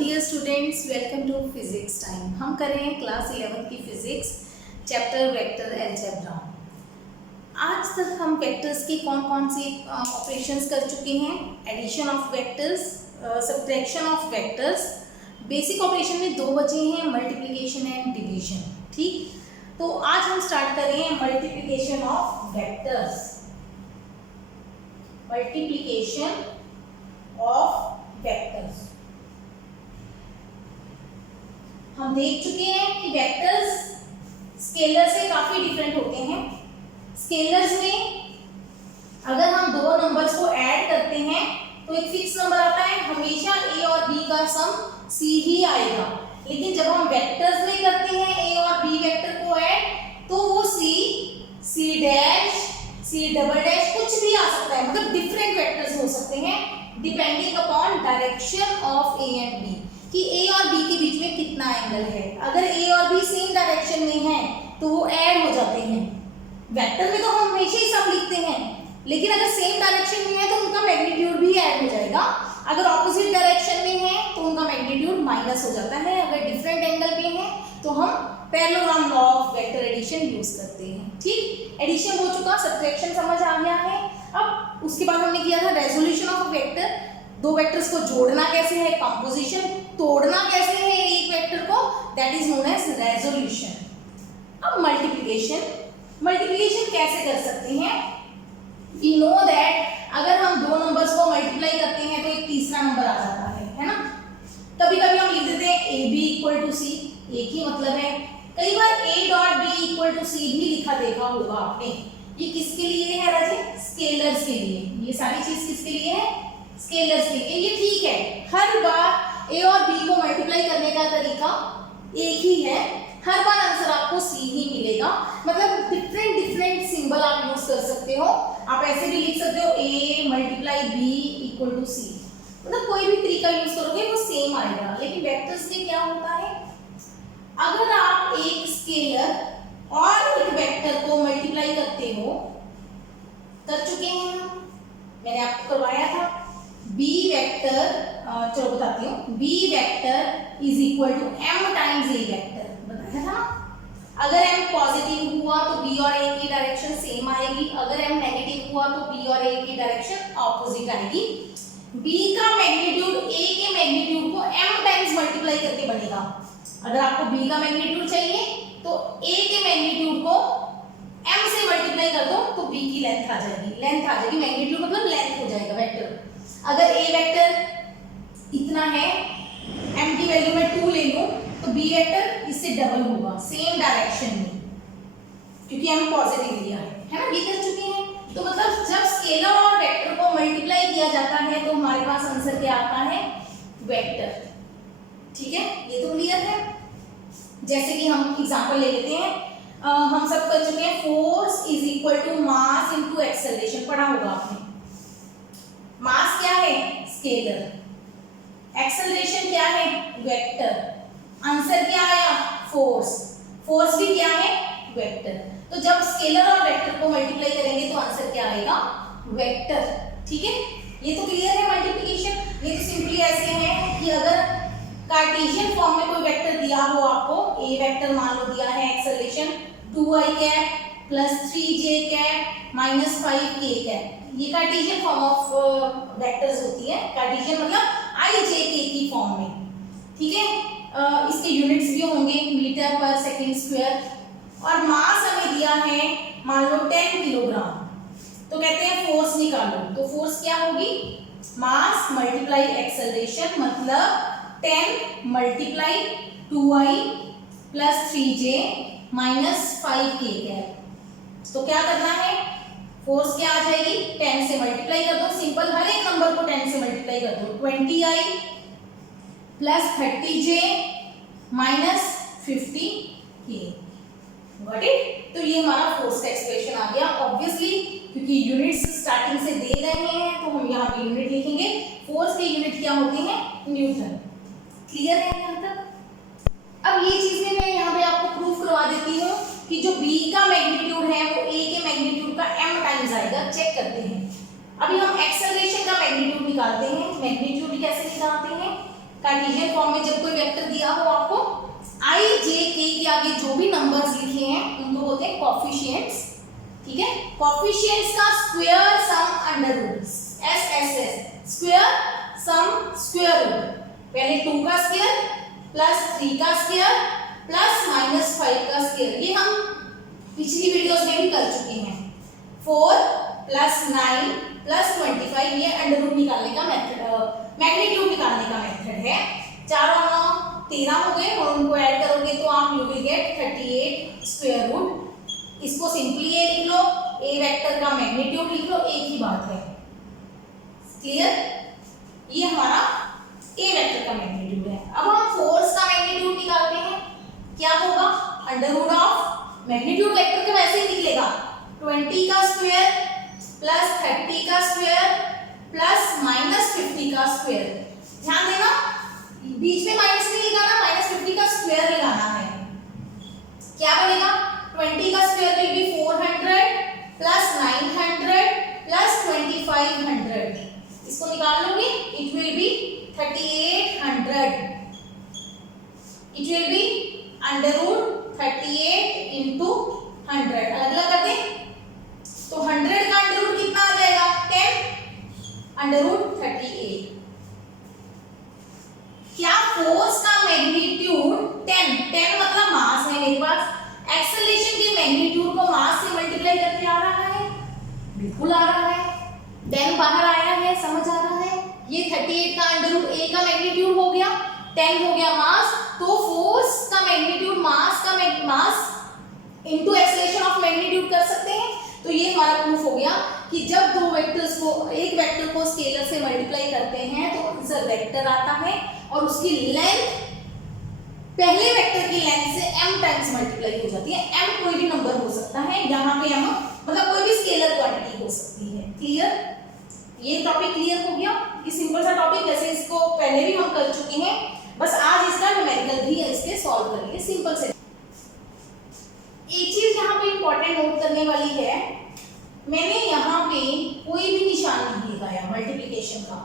Dear students, welcome to physics time. हम कर रहे हैं क्लास 11 की फिजिक्स चैप्टर वेक्टर अलजेब्रा। आज तक हम वेक्टर्स के कौन कौन से ऑपरेशंस कर चुके हैं। Addition of vectors, subtraction of vectors. Basic operation में दो बचे हैं, मल्टीप्लिकेशन एंड डिवीजन। ठीक, तो आज हम स्टार्ट कर रहे हैं multiplication of vectors. Multiplication of vectors. हम देख चुके हैं कि वेक्टर्स स्केलर से काफी डिफरेंट होते हैं। स्केलर्स में अगर हम दो नंबर्स को ऐड करते हैं तो एक फिक्स नंबर आता है, हमेशा ए और बी का सम सी ही आएगा। लेकिन जब हम वेक्टर्स में करते हैं ए और बी वेक्टर को ऐड, तो वो C, C dash, C double dash कुछ भी आ सकता है, मतलब डिफरेंट वेक्टर्स हो सकते हैं depending upon direction of A and B, कि ए और बी के बीच में कितना एंगल है। अगर ए और बी सेम डायरेक्शन में है तो वो ऐड हो जाते हैं। वेक्टर में तो हम हमेशा ही सब लिखते हैं, लेकिन अगर सेम डायरेक्शन में है तो उनका मैग्नीट्यूड भी ऐड हो जाएगा। अगर ऑपोजिट डायरेक्शन में है तो उनका मैग्नीट्यूड माइनस हो जाता है। अगर डिफरेंट एंगल पे है तो हम parallelogram law of vector addition use करते हैं। ठीक, एडिशन हो चुका, सब्ट्रैक्शन समझ आ गया है। अब उसके बाद हमने किया था रेजोल्यूशन ऑफ वेक्टर। दो वेक्टर्स को जोड़ना कैसे है, कंपोजिशन, तोड़ना कैसे है एक वेक्टर को, that is known as resolution. अब मल्टीप्लिकेशन, मल्टीप्लिकेशन कैसे कर सकते हैं? वी नो दैट अगर हम दो नंबर्स को मल्टीप्लाई करते हैं तो एक तीसरा नंबर आ जाता है ना। कभी कभी हम लिख देते हैं A B equal to C, एक ही मतलब है। कई बार A dot B equal to C भी लिखा देखा होगा आपने। ये किसके लिए है राजे? स्केलर्स के लिए। ये सारी चीज किसके लिए है? स्केलर्स के लिए। ये ठीक है, हर बार ए और बी को मल्टीप्लाई करने का तरीका एक ही है, हर बार आंसर आपको सी ही मिलेगा। मतलब डिफरेंट सिंबल आप यूज कर सकते हो। आप ऐसे भी लिख सकते हो A multiply B equal to सी, मतलब कोई भी तरीका यूज करोगे वो सेम आएगा। लेकिन वेक्टर्स में क्या होता है, अगर आप एक स्केलर और एक वेक्टर को मल्टीप्लाई करते हो, कर चुके हैं हम, मैंने आपको करवाया था। बी वेक्टर, चलो बताती हूँ, B vector is equal to M times A vector, बताया था। अगर m पॉजिटिव हुआ तो b और a की डायरेक्शन सेम आएगी, अगर m नेगेटिव हुआ तो b और a की डायरेक्शन ऑपोजिट आएगी। b का मैग्नीट्यूड a के मैग्नीट्यूड को m टाइम्स मल्टीप्लाई करके बनेगा। अगर आपको b का मैग्नीट्यूड चाहिए तो a के मैग्नीट्यूड को m से मल्टीप्लाई कर दो तो b की लेंथ आ जाएगी। मैग्नीट्यूड मतलब लेंथ हो जाएगा वेक्टर। अगर a वेक्टर इतना है, m की वैल्यू में 2 ले लूं तो b वेक्टर इससे डबल होगा सेम डायरेक्शन में, क्योंकि हम पॉजिटिव लिया है ना। ये कर चुके हैं। तो मतलब जब स्केलर और वेक्टर को मल्टीप्लाई किया जाता है तो हमारे पास आंसर क्या आता है? वेक्टर। ठीक है, ये तो क्लियर है। जैसे कि हम एग्जांपल ले लेते हैं, हम सब कर चुके हैं, force is equal to mass into acceleration, पढ़ा होगा आपने। मास क्या है? स्केलर। एक्सेलरेशन क्या है? वेक्टर। आंसर क्या आया? फोर्स। फोर्स भी क्या है? वेक्टर। तो जब स्केलर और वेक्टर को मल्टीप्लाई करेंगे तो आंसर क्या आएगा? वेक्टर। ठीक है, ये तो क्लियर है मल्टीप्लिकेशन। ये तो सिंपली ऐसे है कि अगर कार्टेशियन फॉर्म में कोई वेक्टर दिया हो आपको, ए वेक्टर मान लो दिया है, acceleration 2i cap plus 3j cap minus 5k cap, ये कार्टेशियन फॉर्म ऑफ वेक्टर्स होती है। कार्टेशियन मतलब i j k की फॉर्म में। ठीक है, इसके यूनिट्स भी होंगे मीटर पर सेकंड स्क्वायर। और मास हमें दिया है मान लो 10 किलोग्राम, तो कहते हैं फोर्स निकालो। तो फोर्स क्या होगी? मास मल्टीप्लाई एक्सेलरेशन, मतलब 10 multiply 2i plus 3j minus 5k cap. तो क्या करना है, फोर्स क्या आ जाएगी? 10 से मल्टीप्लाई कर दो, सिंपल, हर एक नंबर को 10 से मल्टीप्लाई कर दो। 20i plus 30j minus 50k। Got it? तो ये हमारा फोर्स का एक्सप्रेशन आ गया। ऑब्वियसली क्योंकि यूनिट्स स्टार्टिंग से दे रहे हैं तो हम यहाँ पे यूनिट लिखेंगे। फोर्स के यूनिट क्या होते हैं? न्यूटन। क्लियर है यहाँ तक? अब ये चीजें मैं यहाँ पे आपको प्रूफ करवा देती हूँ कि जो b का मैग्नीट्यूड है वो a के मैग्नीट्यूड का m टाइम्स आएगा। चेक करते हैं। अभी हम एक्सेलरेशन का मैग्नीट्यूड निकालते हैं। मैग्नीट्यूड कैसे निकालते हैं? कार्टेशियन फॉर्म में जब कोई वेक्टर दिया हो आपको, i j k के आगे जो भी नंबर्स लिखे हैं उनको बोलते हैं कोफिशिएंट्स, ठीक है। कोफिशिएंट्स का square sum under root, S square sum square root, पहले 2 का स्क्वायर प्लस 3 का स्क्वायर प्लस -5 का स्क्वायर, ये हम पिछली वीडियोस में भी कर चुके हैं। 4 प्लस 9 प्लस 25, ये अंडर रूट निकालने का मेथड, मैग्नीट्यूड निकालने का मेथड है। 4 और 9 13 हो गए और उनको ऐड करोगे तो आप you will get 38 square root. इसको सिंपली ए लिख लो, ए वेक्टर का मैग्नीट्यूड लिख लो, एक ही बात है, क्लियर। ये हमारा ए वेक्टर का मैग्नीट्यूड है। अब हम फोर्स का मैग्नीट्यूड निकालते हैं, क्या होगा, under root of magnitude vector का वैसे ही निकलेगा 20 का स्क्वायर प्लस 30 का स्क्वायर प्लस -50 का स्क्वायर। ध्यान देना बीच में माइनस नहीं लगाना, -50 का स्क्वायर लगाना है। क्या बनेगा, 20 का square will be 400 plus 900 plus 2500, इसको निकाल लोगे, it will be 3800, it will be under root 38 into 100, अलग अलग कर दें तो 100 का अंडर रूट कितना आ जाएगा, 10 अंडर रूट 38। क्या फोर्स का मैग्नीट्यूड 10 मतलब मास है मेरे पास, एक्सेलरेशन के मैग्नीट्यूड को मास से मल्टीप्लाई करके आ रहा है, बिल्कुल आ रहा है, 10 बाहर आया है, समझ आ रहा है। ये 38 का अंडर रूट ए का मैग्नीट्यूड हो गया, 10 हो गया मास, तो फोर्स का magnitude mass into acceleration of magnitude कर सकते हैं। तो ये हमारा प्रूफ हो गया कि जब दो वेक्टर्स को, एक वेक्टर को स्केलर से मल्टीप्लाई करते हैं तो आंसर वेक्टर आता है और उसकी लेंथ पहले वेक्टर की लेंथ से m टाइम्स मल्टीप्लाई हो जाती है। m कोई भी नंबर हो सकता है, यहाँ पे m मतलब कोई भी स्केलर क्वांटिटी हो सकती है, क्लियर। ये टॉपिक क्लियर हो गया, ये सिंपल सा टॉपिक, वैसे इसको पहले भी हम कर चुके हैं, बस आज इसका न्यूमेरिकल भी इसके सॉल्व करेंगे सिंपल से। एक चीज यहाँ पे इंपॉर्टेंट नोट करने वाली है, मैंने यहाँ पे कोई भी निशान नहीं लगाया मल्टीप्लिकेशन का।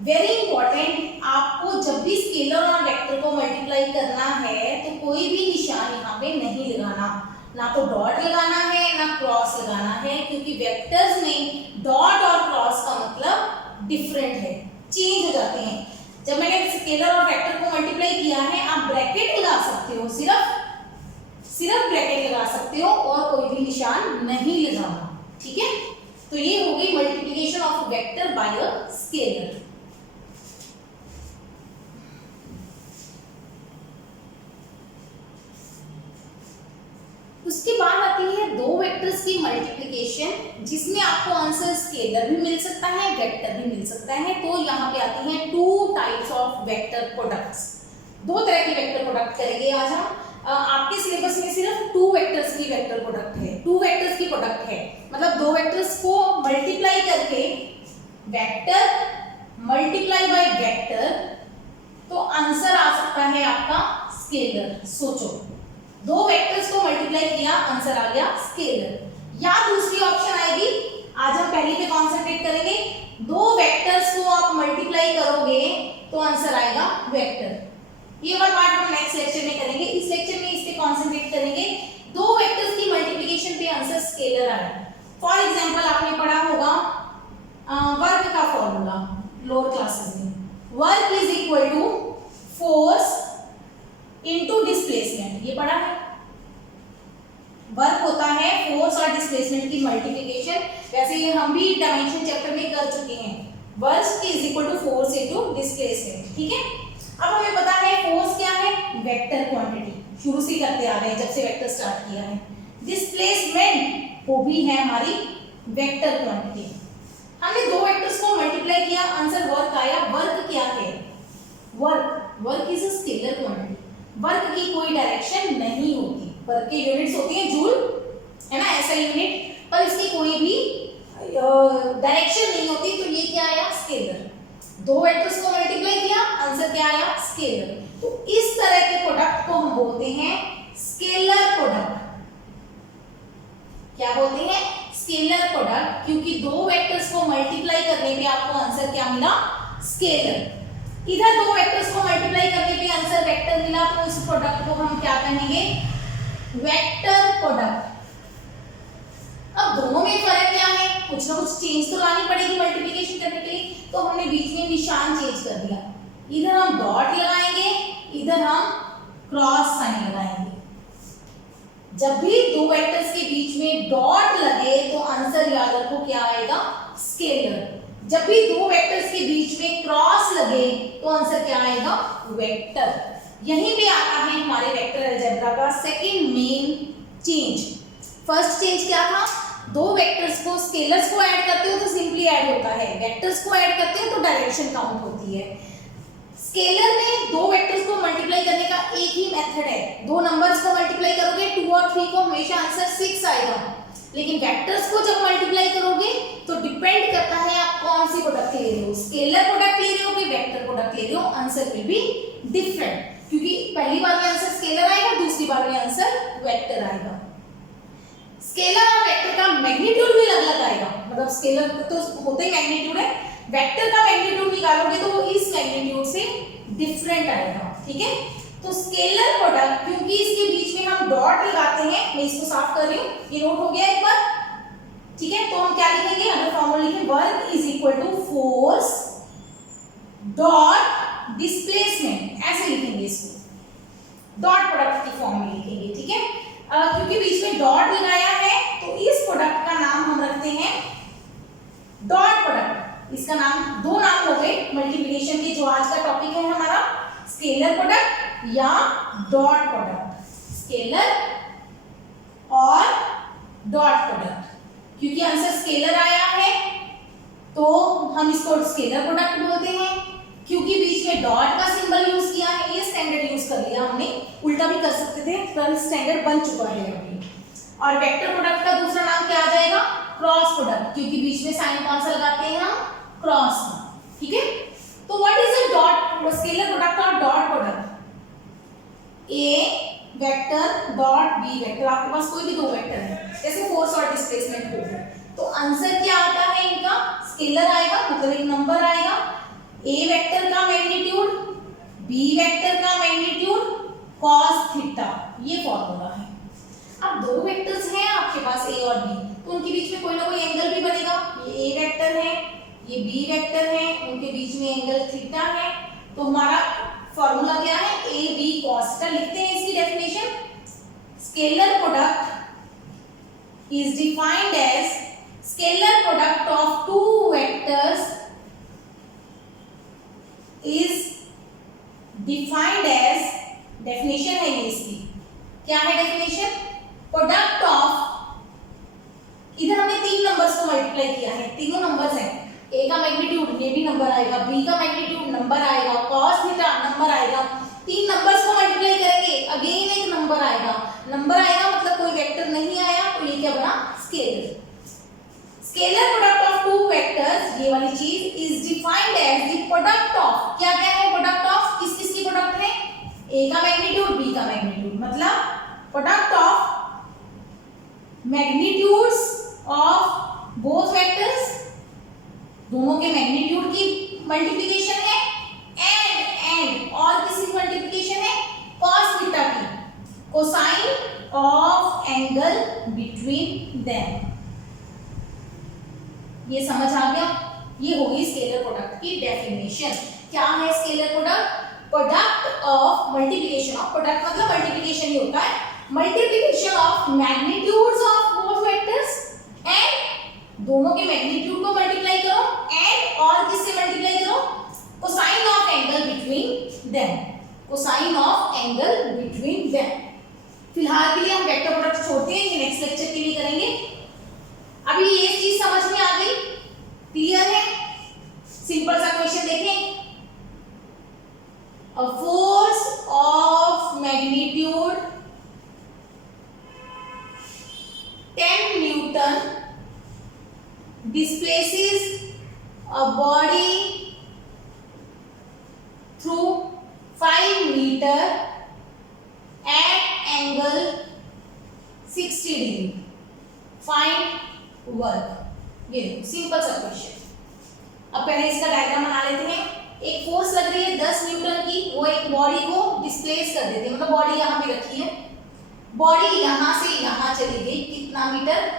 वेरी इंपॉर्टेंट, आपको जब भी स्केलर और वेक्टर को मल्टीप्लाई करना है तो कोई भी निशान यहाँ पे नहीं लगाना, ना तो डॉट लगाना है ना क्रॉस लगाना है, क्योंकि वेक्टर्स में डॉट और क्रॉस का मतलब डिफरेंट है, चेंज हो जाते हैं। जब मैंने स्केलर और वेक्टर को मल्टीप्लाई किया है, आप ब्रैकेट लगा सकते हो, सिर्फ ब्रैकेट लगा सकते हो और कोई भी निशान नहीं लगाना, ठीक है। तो ये हो गई multiplication of vector by a scalar. उसके बाद आती है दो वेक्टर्स की मल्टीप्लिकेशन, जिसमें आपको आंसर स्केलर भी मिल सकता है, वेक्टर भी मिल सकता है। तो यहाँ पे आती है 2 टाइप्स ऑफ वेक्टर प्रोडक्ट्स, 2 तरह के वेक्टर प्रोडक्ट करेंगे आज हम। आपके सिलेबस में सिर्फ 2 वेक्टर्स की वेक्टर प्रोडक्ट है, 2 वेक्टर्स की प्रोडक्ट है, मतलब 2 वेक्टर्स को मल्टीप्लाई करके वेक्टर मल्टीप्लाई बाय वेक्टर, तो आंसर आ सकता है आपका स्केलर। सोचो, 2 वेक्टर्स को मल्टीप्लाई किया, आंसर आ गया स्केलर। या दूसरी ऑप्शन आएगी, आज हम पहली पे कॉन्सेंट्रेट करेंगे, 2 वेक्टर्स को आप मल्टीप्लाई करोगे तो आंसर आएगा वेक्टर। ये वाला पार्ट हम नेक्स्ट लेक्चर में करेंगे, इस लेक्चर में इस पे कॉन्सेंट्रेट करेंगे। 2 वेक्टर्स की मल्टीप्लिकेशन पे आंसर स्केलर आए। फॉर एग्जांपल आपने पढ़ा होगा वर्क का फॉर्मूला लोअर क्लासेस में, work is equal to force into displacement, ये पढ़ा है। वर्क होता है फोर्स और डिस्प्लेसमेंट की मल्टीप्लिकेशन, वैसे ये हम भी डायमेंशन चैप्टर में कर चुके हैं। Work is equal to force into displacement, ठीक है। अब हमें पता है फोर्स क्या है, वेक्टर क्वांटिटी, शुरू से करते आ रहे हैं जब से वेक्टर स्टार्ट किया है। डिस्प्लेसमेंट वो भी है हमारी वेक्टर क्वांटिटी। हमने 2 वेक्टर्स को मल्टीप्लाई किया, आंसर वर्क आया। वर्क क्या है, work is a scalar quantity. Work की कोई डायरेक्शन नहीं होती, वर्क की यूनिट्स होती है जूल, है ना, ऐसा यूनिट, पर इसकी कोई भी डायरेक्शन नहीं होती, तो ये क्या आया, स्केलर। 2 वेक्टर्स को मल्टीप्लाई किया, आंसर क्या आया, स्केलर। तो इस तरह के प्रोडक्ट को हम बोलते हैं स्केलर प्रोडक्ट। क्या बोलते हैं, स्केलर प्रोडक्ट, क्योंकि 2 वेक्टर्स को मल्टीप्लाई करने पे आपको आंसर क्या मिला, स्केलर। इधर दो वेक्टर्स को मल्टीप्लाई करने पे आंसर वेक्टर मिला तो इस प्रोडक्ट को हम क्या कहेंगे, वेक्टर प्रोडक्ट। अब दोनों में फर्क क्या है, कुछ ना कुछ चेंज तो लानी पड़ेगी मल्टीप्लिकेशन करने के लिए, तो हमने बीच में निशान चेंज कर दिया, इधर हम डॉट लगाएंगे, इधर हम क्रॉस साइन लगाएंगे। जब भी दो वेक्टर्स के बीच में डॉट लगे तो आंसर याद रखो क्या आएगा, स्केलर। जब भी दो वेक्टर्स के बीच में क्रॉस लगे तो आंसर क्या आएगा, वेक्टर। यहीं पे आता है हमारे वेक्टर अलजेब्रा का second main change. First change क्या था, दो वेक्टर्स को स्केलर्स को ऐड करते हो तो सिंपली ऐड होता है, वेक्टर्स को ऐड करते हो तो डायरेक्शन काउंट होती है। स्केलर में दो वेक्टर्स को मल्टीप्लाई करने का एक ही मेथड है, दो नंबर्स को मल्टीप्लाई करोगे 2 और 3 को हमेशा आंसर 6 आएगा, लेकिन वेक्टर्स को जब मल्टीप्लाई करोगे तो डिपेंड करता है आप कौन सी प्रोडक्ट ले रहे हो, स्केलर प्रोडक्ट ले रहे हो कि वेक्टर प्रोडक्ट ले रहे हो, आंसर विल बी डिफरेंट, क्योंकि पहली बार में आंसर स्केलर आएगा, दूसरी बार में आंसर वेक्टर आएगा। स्केलर और वेक्टर का मैग्नीट्यूड भी अलग-अलग आएगा, मतलब स्केलर तो होता ही मैग्नीट्यूड है, वेक्टर का मैग्नीट्यूड निकालोगे तो वो इस मैग्नीट्यूड से डिफरेंट आएगा, ठीक है। तो स्केलर प्रोडक्ट, क्योंकि इसके बीच में हम डॉट लगाते हैं, मैं इसको साफ कर रही हूँ, ये नोट हो गया एक बार, ठीक है। तो हम क्या लिखेंगे, अगर फॉर्मूला लिखें, work is equal to force dot displacement, ऐसे लिखेंगे इसको, डॉट प्रोडक्ट की फॉर्म में लिखेंगे, ठीक है। क्योंकि बीच में डॉट लगाया है तो इस प्रोडक्ट का नाम हम रखते हैं डॉट प्रोडक्ट। इसका नाम, दो नाम हो गए मल्टीप्लिकेशन के, जो आज का टॉपिक है हमारा, स्केलर प्रोडक्ट या डॉट प्रोडक्ट, स्केलर और डॉट प्रोडक्ट। क्योंकि आंसर स्केलर आया है तो हम इसको स्केलर प्रोडक्ट बोलते हैं, क्योंकि बीच में डॉट का सिंबल यूज किया है, ये स्टैंडर्ड यूज कर लिया हमने, उल्टा भी कर सकते थे पर स्टैंडर्ड बन चुका है अभी। और वेक्टर प्रोडक्ट का दूसरा नाम क्या आ जाएगा, क्रॉस प्रोडक्ट, क्योंकि बीच में साइन कौन सा लगाते हैं हम, क्रॉस, ठीक है। तो what is a dot, scalar product और डॉट प्रोडक्ट, ए वेक्टर डॉट बी वेक्टर, आपके पास कोई भी दो वेक्टर है जैसे फोर्स और डिस्प्लेसमेंट हो, तो आंसर क्या आता है इनका, स्केलर आएगा, मतलब एक नंबर आएगा, ए वेक्टर का मैग्नीट्यूड बी वेक्टर का मैग्नीट्यूड cos थीटा, ये फॉर्मूला है। अब दो वेक्टर्स हैं आपके पास ए और बी, तो उनके बीच में कोई ना कोई एंगल भी बनेगा, ये ए वेक्टर है, ये बी वेक्टर है, उनके बीच में एंगल थीटा है, तो हमारा फॉर्मूला क्या है, ए बी cos थीटा। लिखते हैं इसकी definition, scalar product is defined as scalar product of two vectors is defined as, definition है ये इसकी, क्या है डेफिनेशन, प्रोडक्ट ऑफ, इधर हमने तीन नंबर्स को मल्टीप्लाई किया है, तीनों नंबर्स हैं, ए का मैग्नीट्यूड ये भी नंबर आएगा, बी का मैग्नीट्यूड नंबर आएगा, cos थीटा नंबर आएगा, तीन नंबर्स को मल्टीप्लाई करेंगे अगेन एक नंबर आएगा, नंबर आएगा मतलब कोई वेक्टर नहीं आया, तो ये क्या बना, scalar. Scalar product of two vectors, ये वाली चीज, is defined as the product of, क्या क्या है प्रोडक्ट ऑफ, किस किस की प्रोडक्ट है, ए का मैग्नीट्यूड बी का मैग्नीट्यूड, मतलब product of magnitudes of both vectors, दोनों के मैग्नीट्यूड की मल्टीप्लिकेशन है, एंड और किसी की मल्टीप्लिकेशन है, cos थीटा की, cosine of angle between them. ये समझ आ गया, ये होगी स्केलर प्रोडक्ट की डेफिनेशन। क्या है scalar product, product of multiplication of, product मतलब मल्टीप्लिकेशन ही होता है, multiplication of magnitudes of both vectors, and दोनों के मैग्नीट्यूड को मल्टीप्लाई करो, एंड और किससे मल्टीप्लाई करो, cosine of angle between them, cosine of angle between them. फिलहाल के लिए हम वेक्टर प्रोडक्ट छोड़ते हैं, ये नेक्स्ट लेक्चर के लिए करेंगे। अभी ये चीज समझ में आ गई, क्लियर है, सिंपल सा क्वेश्चन देखें, अ force of magnitude 10 Newton displaces a body through 5 meter at angle 60 degree, find work. ये सिंपल सा क्वेश्चन, अब पहले इसका डायग्राम बना लेते हैं। एक फोर्स लग रही है 10 न्यूटन की, वो एक बॉडी को डिस्प्लेस कर देती है, मतलब बॉडी यहाँ पे रखी है, बॉडी यहाँ से यहाँ चली गई कितना मीटर,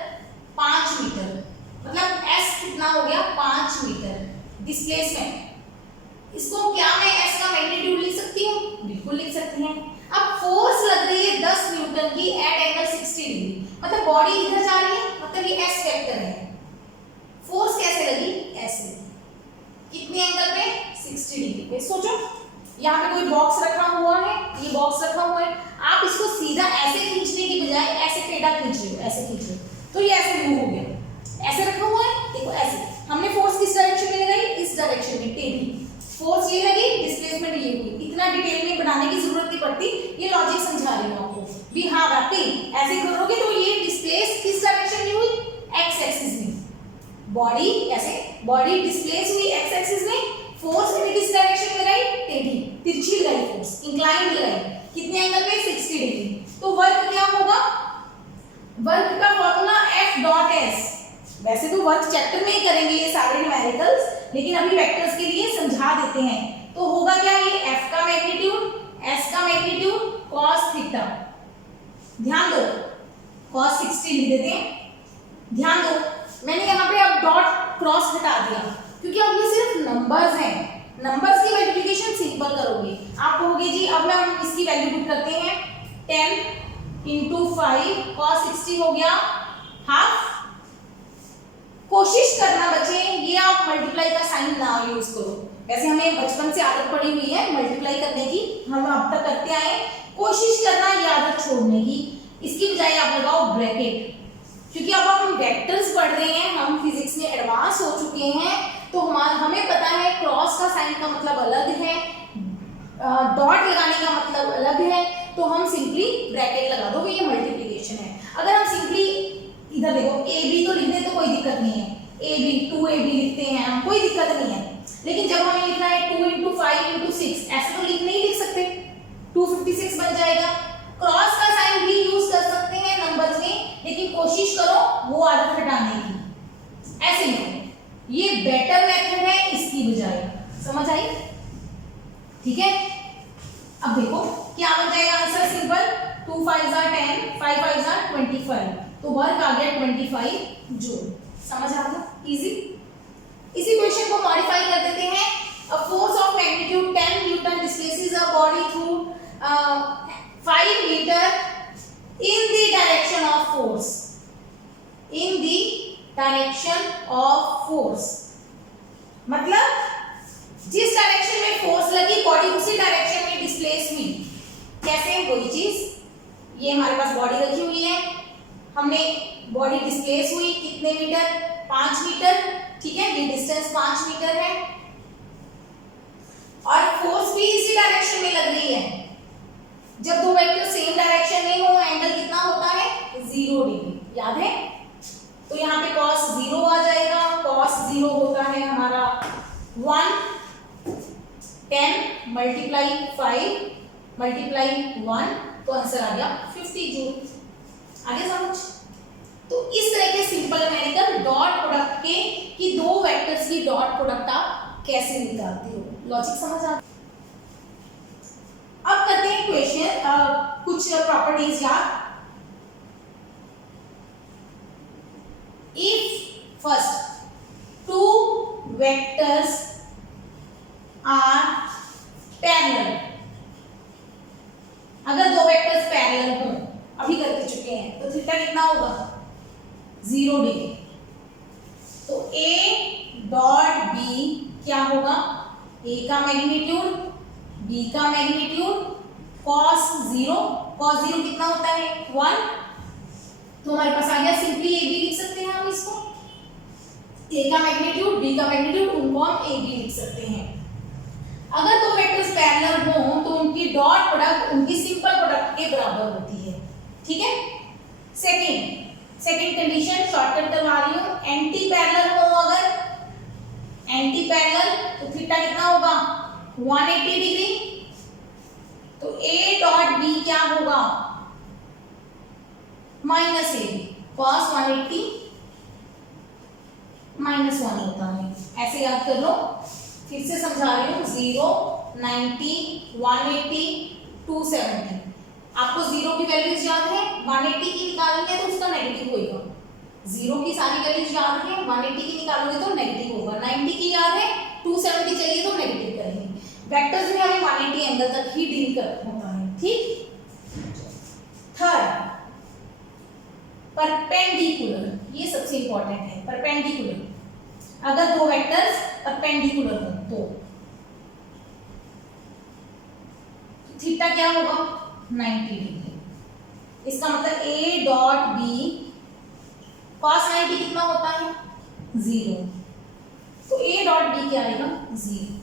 5 मीटर, मतलब s कितना हो गया 5 मीटर डिस्प्लेसमेंट। इसको क्या मैं s का मैग्नीट्यूड लिख सकती हूँ, बिल्कुल लिख सकती हैं। अब फोर्स लग रही है 10 न्यूटन की एट एंगल 60 डिग्री, मतलब बॉडी इधर जा रही है, मतलब ये s वेक्टर है। फोर्स कैसे लगी, ऐसे, कितने एंगल पे, 60 डिग्री पे। सोचो यहाँ पे कोई बॉक्स रखा हुआ है, ये बॉक्स रखा हुआ है, आप इसको सीधा ऐसे खींचने की बजाय ऐसे टेढ़ा खींच रहे हो, ऐसे खींच रहे हो, तो ये ऐसे मूव हो गया। ऐसे रखा हुआ है, देखो ऐसे, हमने फोर्स किस डायरेक्शन में लगाई, इस डायरेक्शन में, टेढ़ी। फोर्स ये लगी, डिस्प्लेसमेंट ये हुई। इतना डिटेल में बनाने की जरूरत नहीं पड़ती, ये लॉजिक समझा रही हूँ आपको भी। हाँ बाकी ऐसे करोगे तो ये डिस्प्लेस किस डायरेक्शन में हुई, एक्स एक्सिस में। बॉडी ऐसे, बॉडी डिस्प्लेस हुई एक्स एक्सिस में, फोर्स ने किस डायरेक्शन में लगाई, टेढ़ी, तिरछी लगाई फोर्स, इंक्लाइंड लगाई, कितने एंगल पे, 60 डिग्री। तो वर्क क्या होगा, वर्क का फॉर्मूला F डॉट S। वैसे तो वर्क चैप्टर में ही करेंगे ये सारे न्यूमेरिकल्स, लेकिन अभी वेक्टर्स के लिए समझा देते हैं। तो होगा क्या, ये F का मैग्नीट्यूड, S का मैग्नीट्यूड, cos थीटा। ध्यान दो, cos 60 लिख देते हैं। ध्यान दो, मैंने यहाँ पे अब डॉट क्रॉस हटा दिया, क्योंकि अब ये सिर्फ नंबर्स हैं। नंबर्स की मल्टीप्लिकेशन सिंपल करोगे, आप कहोगे जी अब हम इसकी वैल्यू पुट करते हैं, 10 इंटू 5 cos 60 हो गया हाफ। कोशिश करना बच्चे, ये आप मल्टीप्लाई का साइन ना यूज करो। वैसे हमें बचपन से आदत पड़ी हुई है मल्टीप्लाई करने की, हम अब तक करते आए। कोशिश करना ये आदत छोड़ने की, इसकी बजाय आप लगाओ ब्रैकेट, क्योंकि अब हम वेक्टर्स पढ़ रहे हैं, हम फिजिक्स में एडवांस हो चुके हैं, तो हमें पता है क्रॉस का साइन का मतलब अलग है, डॉट लगाने का मतलब अलग है, तो हम सिंपली ब्रैकेट लगा दो, ये मल्टीप्लिकेशन है। अगर हम सिंपली इधर देखो ए बी तो लिख दे तो कोई दिक्कत नहीं है, ए बी 2ab लिखते हैं हम, कोई दिक्कत नहीं है। लेकिन जब हमें लिखना है 2 इंटू 5 इंटू 6, ऐसे तो नहीं लिख सकते, 256 बन जाएगा। क्रॉस का साइन भी यूज कर सकते हैं नंबर्स में, लेकिन कोशिश करो वो आदत हटाने की, ऐसे लिखो, ये बेटर मेथड है इसकी बजाय। समझ आई, ठीक है। अब देखो क्या बन जाएगा आंसर, सिंपल, 2 5 10, 5 5 25, तो वर्क आ गया 25 जूल। समझ आ गया, इजी। इसी क्वेश्चन को मॉडिफाई कर देते हैं। A force of magnitude 10 newton displaces a body through 5 metre in the direction of force, in the direction of force, मतलब जिस डायरेक्शन में फोर्स लगी बॉडी उसी डायरेक्शन में डिस्प्लेस हुई। कैसे, वही चीज, ये हमारे पास बॉडी रखी हुई है, हमने बॉडी डिस्प्लेस हुई कितने मीटर, 5 मीटर, ठीक है, ये डिस्टेंस 5 मीटर है, और फोर्स भी इसी डायरेक्शन में लग रही है। जब दो वेक्टर सेम डायरेक्शन में हो, एंगल कितना होता है, 0 डिग्री, याद है। तो यहाँ पे cos 0 आ जाएगा, cos 0 होता है हमारा 1, 10 मल्टीप्लाई 5 मल्टीप्लाई 1, तो आंसर आ गया 50 जूल। आगे समझ। तो इस तरह के सिंपल न्यूमेरिकल डॉट प्रोडक्ट के, कि दो वेक्टर्स की डॉट प्रोडक्ट आप कैसे निकालते हो, लॉजिक समझ आ। अब करते हैं क्वेश्चन, कुछ प्रॉपर्टीज याद। If first 2 vectors are parallel, अगर दो वेक्टर्स पैरेलल हों, अभी करके चुके हैं, तो थीटा कितना होगा, 0 डिग्री। तो A डॉट B क्या होगा, A का मैग्नीट्यूड, B का मैग्नीट्यूड, cos 0 कितना होता है, 1, तो हमारे पास आ गया, सिंपली AB लिख सकते हैं हम इसको, A का मैग्नीट्यूड, B का मैग्नीट्यूड, उनको हम AB लिख सकते हैं। अगर दो वेक्टर्स पैरेलल हों तो उनकी डॉट प्रोडक्ट उनकी सिंपल प्रोडक्ट के बराबर होती है, ठीक है। सेकंड कंडीशन शॉर्टकट करवा रही हूं, एंटी पैरेलल हो, अगर एंटी पैरेलल तो थीटा कितना होगा, 180 डिग्री, तो A डॉट B क्या होगा, माइनस AB, cos 180 -1 होता है, ऐसे याद कर लो। फिर से समझा रही हूँ, 0, 90, 180, 270। आपको 0 की वैल्यूज याद है, 180 की निकालेंगे तो उसका नेगेटिव होगा। 0 की सारी वैल्यूज याद है, 180 की निकालोगे तो नेगेटिव होगा। 90 की याद है, 270 चाहिए तो नेगेटिव करेंगे। वेक्टर्स में हमें 180 एंगल तक ही डील कर होता है, ठीक। थर्ड, परपेंडिकुलर, ये सबसे इंपॉर्टेंट है। परपेंडिकुलर, अगर दो वेक्टर्स परपेंडिकुलर हो तो थीटा क्या होगा, 90 डिग्री। इसका मतलब A डॉट B cos 90 कितना होता है, 0। तो A डॉट B क्या आएगा, 0।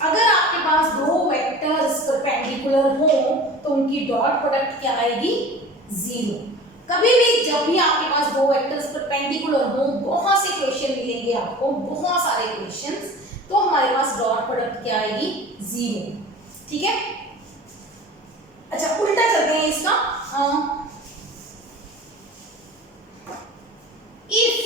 अगर आपके पास दो वेक्टर्स परपेंडिकुलर हो तो उनकी डॉट प्रोडक्ट क्या आएगी, 0। कभी भी जब भी आपके पास दो वेक्टर्स परपेंडिकुलर हो, बहुत से क्वेश्चन मिलेंगे आपको, बहुत सारे क्वेश्चंस, तो हमारे पास डॉट प्रोडक्ट क्या आएगी, 0, ठीक है। अच्छा, उल्टा चलते हैं इसका। If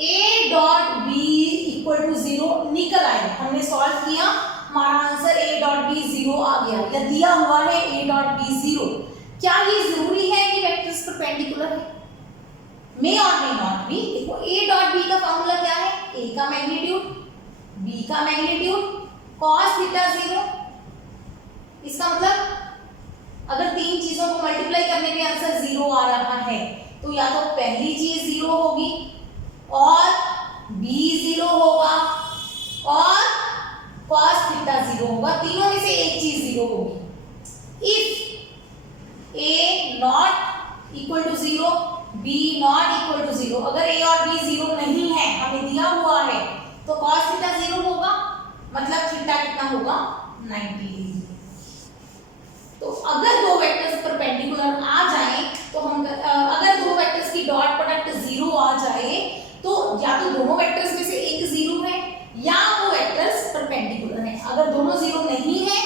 A dot B equal to 0 निकल आए, हमने सॉल्व किया, हमारा आंसर A डॉट B 0 आ गया, या दिया हुआ है A डॉट B 0। क्या ये जरूरी है कि वेक्टर्स परपेंडिकुलर है? मे और मे नॉट बी। देखो A डॉट B का फॉर्मूला क्या है, A का मैग्नीट्यूड, B का मैग्नीट्यूड, cos थीटा 0। इसका मतलब अगर तीन चीजों को मल्टीप्लाई करने पे आंसर 0 आ रहा है तो या तो पहली चीज 0 होगी और B 0 होगा और cos थीटा 0 होगा, तीनों में से एक चीज 0 होगी। If A not equal to 0, B not equal to 0, अगर A और B 0 नहीं है, हमें दिया हुआ है, तो cos थीटा 0 होगा, मतलब थीटा कितना होगा, 90 डिग्री। तो अगर दो वेक्टर्स परपेंडिकुलर आ जाएं तो हम अगर दो वेक्टर्स की डॉट प्रोडक्ट 0 आ जाए तो या तो दोनों वेक्टर्स में से एक 0 है या वो वेक्टर्स परपेंडिकुलर है। अगर दोनों 0 नहीं है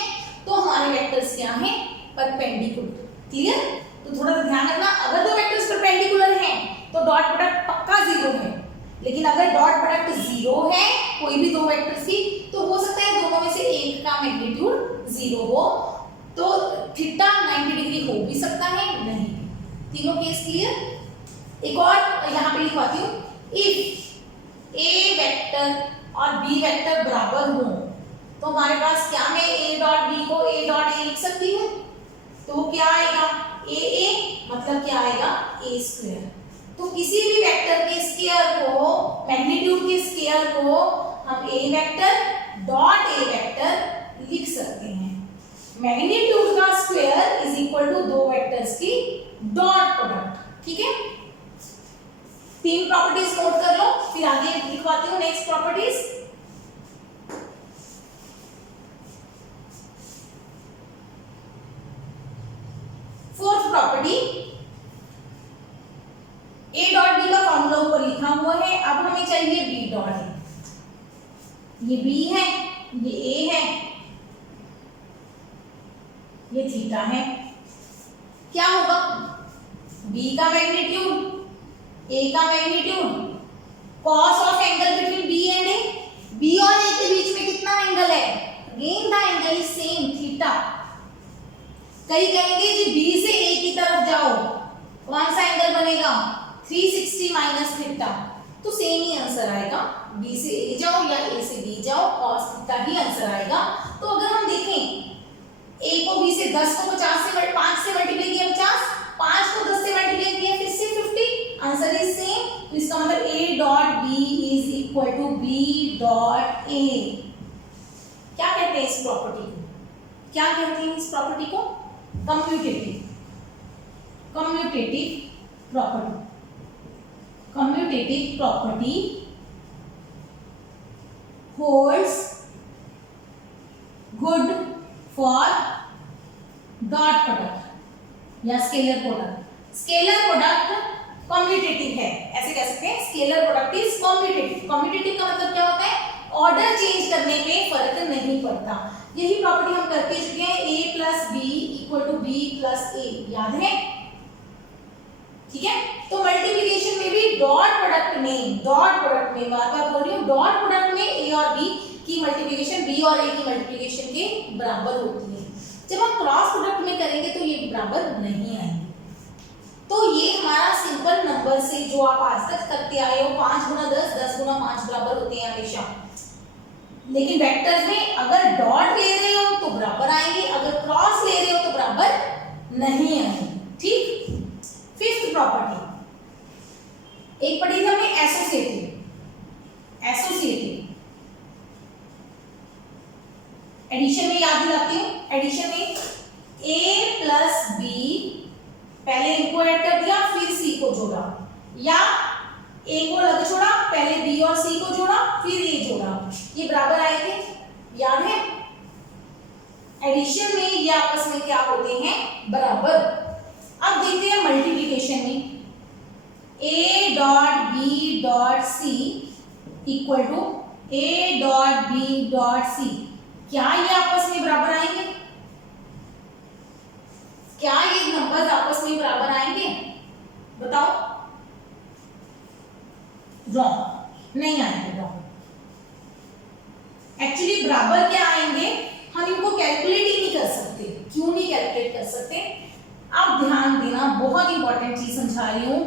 तो हमारे वेक्टर्स क्या हैं, परपेंडिकुलर। क्लियर? तो थोड़ा सा ध्यान रखना, अगर दो वेक्टर्स परपेंडिकुलर हैं तो डॉट प्रोडक्ट पक्का 0 है, लेकिन अगर डॉट प्रोडक्ट 0 है कोई भी दो वेक्टर्स की, तो हो सकता है दोनों में से एक का मैग्नीट्यूड 0 हो, तो थीटा 90 डिग्री हो भी सकता है, नहीं। तीनों केस क्लियर? एक और यहां पे लिखवाती हूं, इफ A वेक्टर और B वेक्टर बराबर हो तो हमारे पास क्या, मैं A डॉट B को A डॉट A लिख सकती हूं, तो वो क्या आएगा, AA, मतलब क्या आएगा, A स्क्वायर। तो किसी भी वेक्टर के स्क्वायर को, मैग्नीट्यूड के स्क्वायर को हम A vector dot A vector लिख सकते हैं। मैग्नीट्यूड का स्क्वायर इज इक्वल टू दो वेक्टर्स की डॉट प्रोडक्ट, ठीक है। तीन प्रॉपर्टीज नोट कर लो, फिर आगे लिखवाती हूं next properties. Fourth property, A dot B का फॉर्मूला ऊपर लिखा हुआ है, अब हमें चाहिए B डॉट A। ये B है, ये A है, ये थीटा है। क्या होगा, B का मैग्नीट्यूड, A का magnitude, cos of angle between B and A। B और A के बीच में कितना एंगल है, again the angle is same, theta. कई कहेंगे जी B से A की तरफ जाओ, कौन सा एंगल बनेगा, 360 माइनस थीटा, तो सेम ही आंसर आएगा। B से A जाओ या A से B जाओ, cos थीटा ही आंसर आएगा। तो अगर हम देखें A को B से 10 को 50 से 5 से मल्टीप्लाई किया 50, 5 को 10 से मल्टीप्लाई किया फिर से 50, आंसर इज सेम। तो इसका मतलब A dot B is equal to B dot A। क्या कहते हैं इस प्रॉपर्टी को, क्या कहते हैं इस प्रॉपर्टी को, commutative, commutative property. Commutative property holds good for dot product या scalar product. Scalar product commutative है, ऐसे कह सकते हैं, scalar product is commutative. Commutative का मतलब क्या होता है, ऑर्डर चेंज करने पे फर्क नहीं पड़ता। यही प्रॉपर्टी हम करके चुके हैं, A plus B equal to B plus A, याद है। ठीक है। तो मल्टीप्लिकेशन में भी डॉट प्रोडक्ट में बार बार बोल रही हूँ, डॉट प्रोडक्ट में ए और बी की मल्टीप्लिकेशन बी और ए की मल्टीप्लिकेशन के बराबर होती है। जब हम क्रॉस प्रोडक्ट में करेंगे तो ये बराबर नहीं आएंगे। तो ये हमारा सिंपल नंबर से जो आप आज तक करते आए हो 5 गुना 10, 10 गुना 5 बराबर होते हैं हमेशा। लेकिन वेक्टर्स में अगर डॉट ले रहे हो तो बराबर आएंगे, अगर क्रॉस ले रहे हो तो बराबर नहीं आएंगे। ठीक। फिफ्थ प्रॉपर्टी एक पढ़ी थी हमने एसोसिएटिव एडिशन में याद दिलाती हूँ। एडिशन में a प्लस बी, पहले इनको ऐड कर दिया फिर सी को जोड़ा, या a को अलग छोड़ा पहले b और c को जोड़ा फिर a जोड़ा, ये बराबर आए थे, याद है। एडिशन में ये आपस में क्या होते हैं, बराबर। अब देखते हैं मल्टीप्लिकेशन में a dot b dot c equal to a dot b dot c, क्या ये आपस में बराबर आएंगे? क्या ये नंबर आपस में बराबर आएंगे? बताओ। रॉन्ग, नहीं आएंगे, रॉन्ग। एक्चुअली बराबर क्या आएंगे, हम इनको कैलकुलेट ही नहीं कर सकते। क्यों नहीं कैलकुलेट कर सकते? अब ध्यान देना, बहुत इंपॉर्टेंट चीज समझा रही हूं।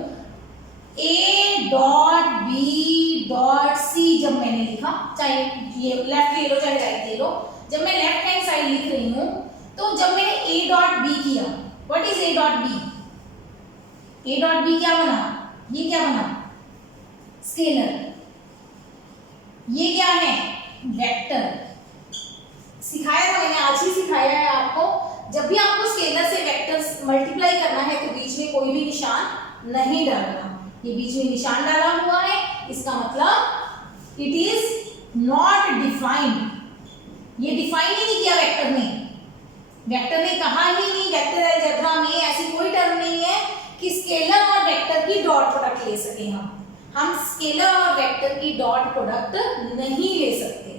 a dot b dot c जब मैंने लिखा, चाहे ये लेफ्ट ले लो चाहे राइट ले लो, जब मैं लेफ्ट हैंड साइड लिख रही हूं तो जब मैंने a डॉट b किया, what is a dot b? a dot b क्या बना? ये क्या बना? स्केलर। ये क्या है? वेक्टर। सिखाया था मैंने, आज ही सिखाया है आपको। जब भी आपको स्केलर से वेक्टर्स मल्टीप्लाई करना है तो बीच में कोई भी निशान नहीं डालना। ये बीच में निशान डाला हुआ है, इसका मतलब इट इज नॉट डिफाइंड। ये डिफाइन ही नहीं किया वेक्टर ने। वेक्टर ने कहा ही नहीं, वेक्टर अलजेब्रा में ऐसी कोई टर्म नहीं है कि स्केलर और वेक्टर की डॉट प्रोडक्ट ले सके। हम स्केलर और वेक्टर की डॉट प्रोडक्ट नहीं ले सकते।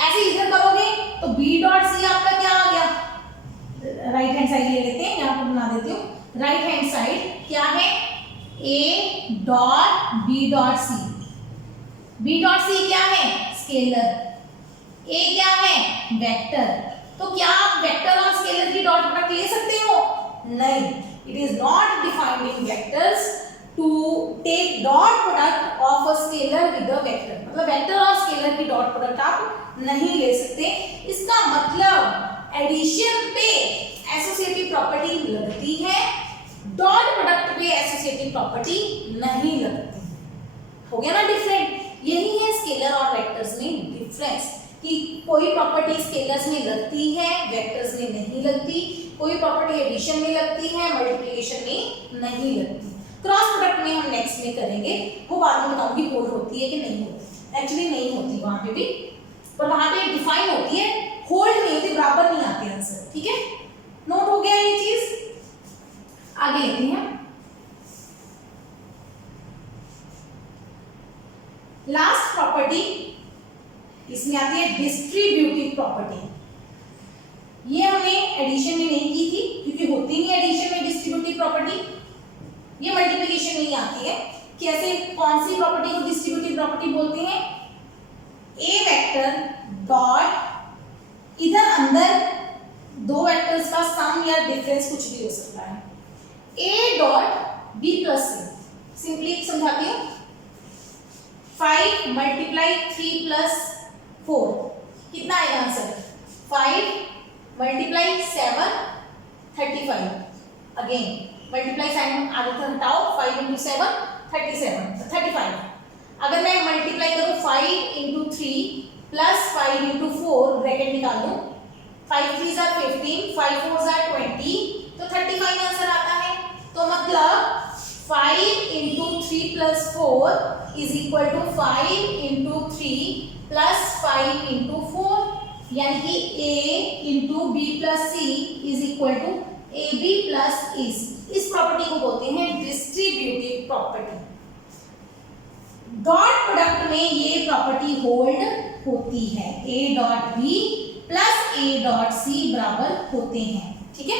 ऐसे इधर करोगे तो b डॉट c आपका क्या आ गया? राइट हैंड साइड ले लेते हैं, यहाँ पर बना देती हूँ। राइट हैंड साइड क्या है? a dot b dot c। b dot c क्या है? स्केलर। a क्या है? वेक्टर। तो क्या आप वेक्टर और स्केलर की डॉट प्रोडक्ट ले सकते हो? नहीं। It is not defined in vectors to take dot product of a scalar with a vector. मतलब वेक्टर और स्केलर की डॉट प्रोडक्ट आप नहीं ले सकते। इसका मतलब एडिशन पे एसोसिएटिव प्रॉपर्टी लगती है, डॉट प्रोडक्ट पे एसोसिएटिव प्रॉपर्टी नहीं लगती। हो गया ना डिफरेंट? यही है स्केलर और वेक्टर्स में डिफरेंस, कि कोई प्रॉपर्टी स्केलर्स में लगती है, वेक्टर्स में नहीं लगती। कोई प्रॉपर्टी एडिशन में लगती है, मल्टीप्लिकेशन में नहीं लगती। क्रॉस प्रोडक्ट में हम नेक्स्ट में करेंगे, वो बाद में बताऊंगी होल्ड होती है कि नहीं होती। एक्चुअली नहीं होती वहां पे भी, पर वहां पे डिफाइन होती है, होल्ड नहीं होती, बराबर नहीं आते आंसर। ठीक है, नोट हो गया ये चीज। आगे लेते हैं। लास्ट प्रॉपर्टी इसमें आती है डिस्ट्रीब्यूटिव प्रॉपर्टी। ये हमने एडिशन में नहीं की थी क्योंकि होती नहीं एडिशन में डिस्ट्रीब्यूटिव प्रॉपर्टी, ये मल्टीप्लिकेशन में ही आती है। कैसे, कौन सी प्रॉपर्टी को डिस्ट्रीब्यूटिव प्रॉपर्टी बोलते हैं? ए वेक्टर डॉट, इधर अंदर दो वेक्टर्स का सम या डिफरेंस कुछ भी हो सकता है। A dot B plus C, simply समझाती हूँ। 5 मल्टीप्लाई 3 प्लस 4 कितना आएगा answer? 5 multiply 7 35। Again multiply sign आगे से हटाओ, 5 इंटू 7 35। अगर मैं मल्टीप्लाई करूँ 5 इंटू 3 प्लस 5 इंटू 4, ब्रैकेट निकाल दूँ, 5 3 जार 15, 5 4 जार 20, तो 35 आंसर आता है। तो मतलब 5 into 3 plus 4 is equal to 5 into 3 plus 5 into 4, यानी कि a into B plus C is equal to A B plus A C. इस प्रॉपर्टी को बोलते हैं डिस्ट्रीब्यूटिव प्रॉपर्टी। डॉट प्रोडक्ट में ये प्रॉपर्टी होल्ड होती है, a dot B plus A dot C बराबर होते हैं। ठीक है,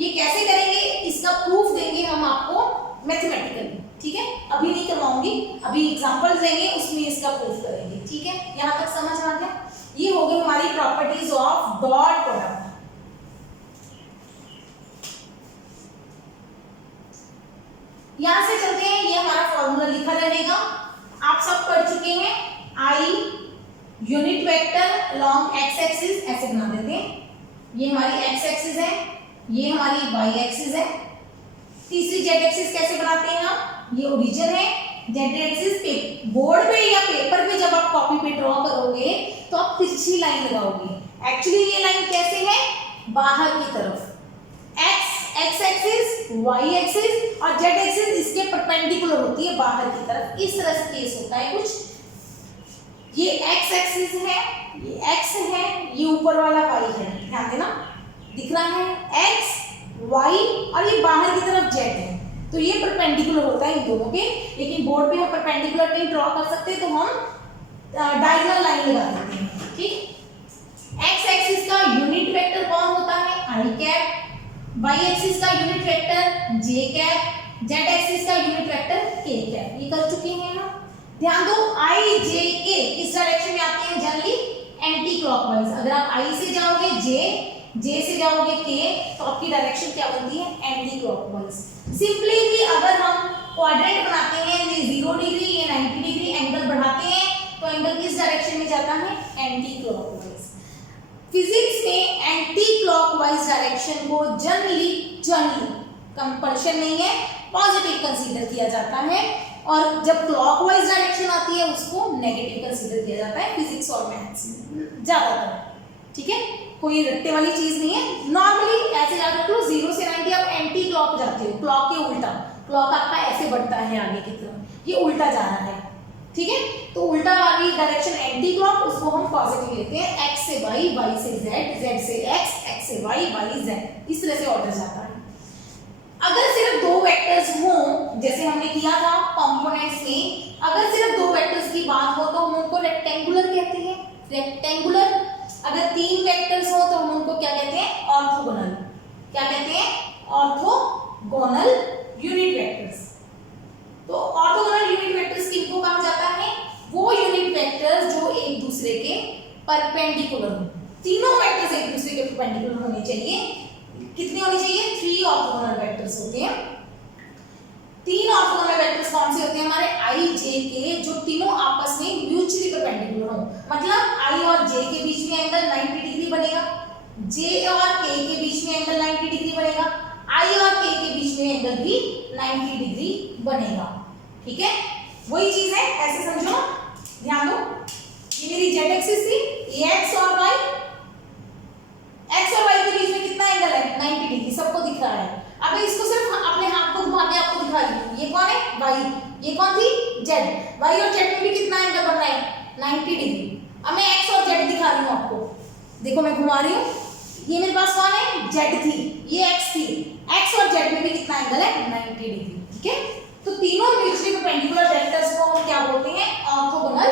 ये कैसे करेंगे इसका प्रूफ देंगे हम आपको मैथमेटिकली, ठीक है। अभी नहीं करवाऊंगी, अभी एग्जांपल्स देंगे उसमें इसका प्रूफ करेंगे, ठीक है। यहां तक समझ आ गया। ये हो गई हमारी प्रॉपर्टीज ऑफ डॉट प्रोडक्ट। यहां से चलते हैं, ये हमारा फॉर्मूला लिखा रहेगा, आप सब पढ़ चुके हैं। I unit vector long x axis ऐसे बना देते हैं। ये हमारी एक्स एक्सिस है, ये हमारी वाई एक्सिस है। तीसरी जेड एक्सिस कैसे बनाते हैं हम, ये ओरिजिन है। जेड एक्सिस पे बोर्ड पे या पेपर पे जब आप कॉपी पे ड्रॉ करोगे तो आप तिरछी लाइन लगाओगे। एक्चुअली ये लाइन कैसे है, बाहर की तरफ। एक्स एक्सिस, वाई एक्सिस और जेड एक्सिस इसके परपेंडिकुलर होती है बाहर की तरफ। इस तरह से केस होता है कुछ। ये एक्स एक्सिस है, ये एक्स है, ये ऊपर वाला वाई है, ध्यान देना, दिख रहा है एक्स वाई और ये बाहर की तरफ जेड है। तो ये परपेंडिकुलर होता है इन दोनों के, लेकिन बोर्ड पे हम परपेंडिकुलर नहीं ड्रॉ कर सकते तो हम डायगोनल लाइन लगा देते हैं, ठीक। एक्स एक्सिस का यूनिट वेक्टर कौन होता है, आई कैप। वाई एक्सिस का यूनिट वेक्टर जे कैप। जेड एक्सिस का यूनिट वेक्टर के कैप। ये कर चुके हैं हम। ध्यान दो, आई जे के किस डायरेक्शन में आते हैं, जनरली एंटी क्लॉकवाइज। अगर आप आई से जाओगे जे से जाओगे के, तो आपकी डायरेक्शन क्या बनती है, एंटी क्लॉकवाइज। सिंपली भी अगर हम क्वाड्रेंट बनाते हैं, ये 0 डिग्री, ये 90 डिग्री एंगल बढ़ाते हैं तो एंगल किस डायरेक्शन में जाता है, एंटी क्लॉकवाइज। फिजिक्स में एंटी क्लॉकवाइज डायरेक्शन को जनरली कंपल्शन नहीं है, पॉजिटिव कंसीडर किया जाता है, और जब क्लॉकवाइज डायरेक्शन आती है उसको नेगेटिव कंसीडर किया जाता है फिजिक्स और मैथ्स में ज्यादातर, ठीक है। कोई रट्टे वाली चीज नहीं है। नॉर्मली ऐसे याद रख लो, 0 से 90 आप एंटी क्लॉक जाते हो, क्लॉक के उल्टा। क्लॉक आपका ऐसे बढ़ता है आगे की तरफ, ये उल्टा जा रहा है, ठीक है। तो उल्टा वाली डायरेक्शन एंटी क्लॉक, उसको हम पॉजिटिव लेते हैं। एक्स से वाई, वाई से जेड, जेड से एक्स, एक्स से वाई, वाई जेड, इस तरह से ऑर्डर जाता है। अगर सिर्फ दो वेक्टर्स हों, जैसे हमने किया था कंपोनेंट्स में, अगर सिर्फ दो वेक्टर्स की बात हो तो हम उनको रेक्टेंगुलर कहते हैं, रेक्टेंगुलर। अगर 3 वेक्टर्स हो तो हम उनको क्या कहते हैं, ऑर्थोगोनल। क्या कहते हैं, ऑर्थोगोनल यूनिट वेक्टर्स। तो ऑर्थोगोनल यूनिट वेक्टर्स किनको कहा जाता है, वो यूनिट वेक्टर्स जो एक दूसरे के परपेंडिकुलर हो। तीनों वेक्टर्स एक दूसरे के परपेंडिकुलर होने चाहिए। कितने होने चाहिए, 3 ऑर्थोगोनल वेक्टर्स होते हैं। 3 ऑर्थोगोनल वेक्टर्स कौन से होते हैं हमारे, आई जे के, जो तीनों आपस में म्यूचुअली परपेंडिकुलर हो। मतलब आई और जे के बीच में एंगल 90 डिग्री बनेगा, जे और के बीच में एंगल 90 डिग्री बनेगा, आई और के बीच में एंगल भी 90 डिग्री बनेगा, ठीक है। वही चीज है, ऐसे समझो, ध्यान दो। ये मेरी जेड एक्सिस थी, ये एक्स और वाई, एक्स और वाई के बीच में कितना एंगल है, 90 डिग्री, सबको दिख रहा है। अब इसको सिर्फ अपने हाथ को घुमा के आपको दिखा रही हूं, ये कौन है, वाई, ये कौन थी, जेड। वाई और जेड में भी कितना एंगल बन रहा है, 90 डिग्री। अब मैं एक्स और जेड दिखा रही हूं आपको, देखो मैं घुमा रही हूं, ये मेरे पास कौन है, जेड थी, ये एक्स थी। एक्स और जेड में भी कितना एंगल है, 90 डिग्री, ठीक है। तो तीनों म्यूचुअली परपेंडिकुलर वेक्टर्स को हम क्या बोलते हैं, ऑर्थोगोनल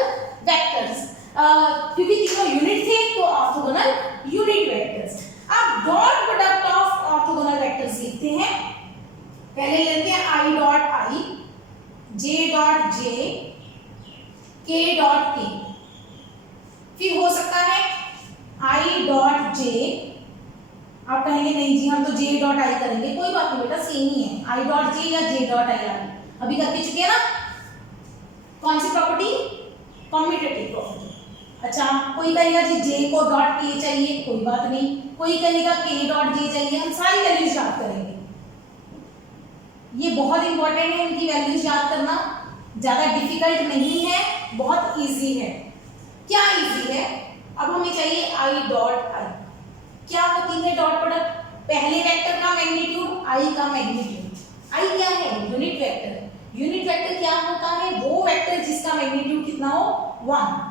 वेक्टर्स। क्योंकि तीनों यूनिट थे तो ऑर्थोगोनल यूनिट वेक्टर्स। अब dot product of orthogonal vectors लिखते हैं। पहले लेते हैं I dot I, J dot J, के डॉट के। फिर हो सकता है आई डॉट जे, आप कहेंगे नहीं जी हम तो जे डॉट आई करेंगे, कोई बात नहीं बेटा, सेम ही है, आई डॉट जे या जे डॉट आई अभी करके चुके हैं ना। कौन सी प्रॉपर्टी, कॉम्यूटेटिव प्रॉपर्टी। अच्छा, कोई कहेगा जी जे को डॉट के चाहिए, कोई बात नहीं, कोई कहेगा के डॉट जे चाहिए, हम सारी वैल्यूज याद करेंगे। ये बहुत इंपॉर्टेंट है, इनकी वैल्यूज याद करना, ज्यादा डिफिकल्ट नहीं है, बहुत इजी है। क्या इजी है, अब हमें चाहिए आई डॉट आई। क्या होती है डॉट प्रोडक्ट, पहले वेक्टर का मैग्नीट्यूड, आई का मैग्नीट्यूड। आई क्या है, यूनिट वेक्टर। यूनिट वेक्टर क्या होता है, वो वेक्टर जिसका मैग्नीट्यूड कितना हो, 1।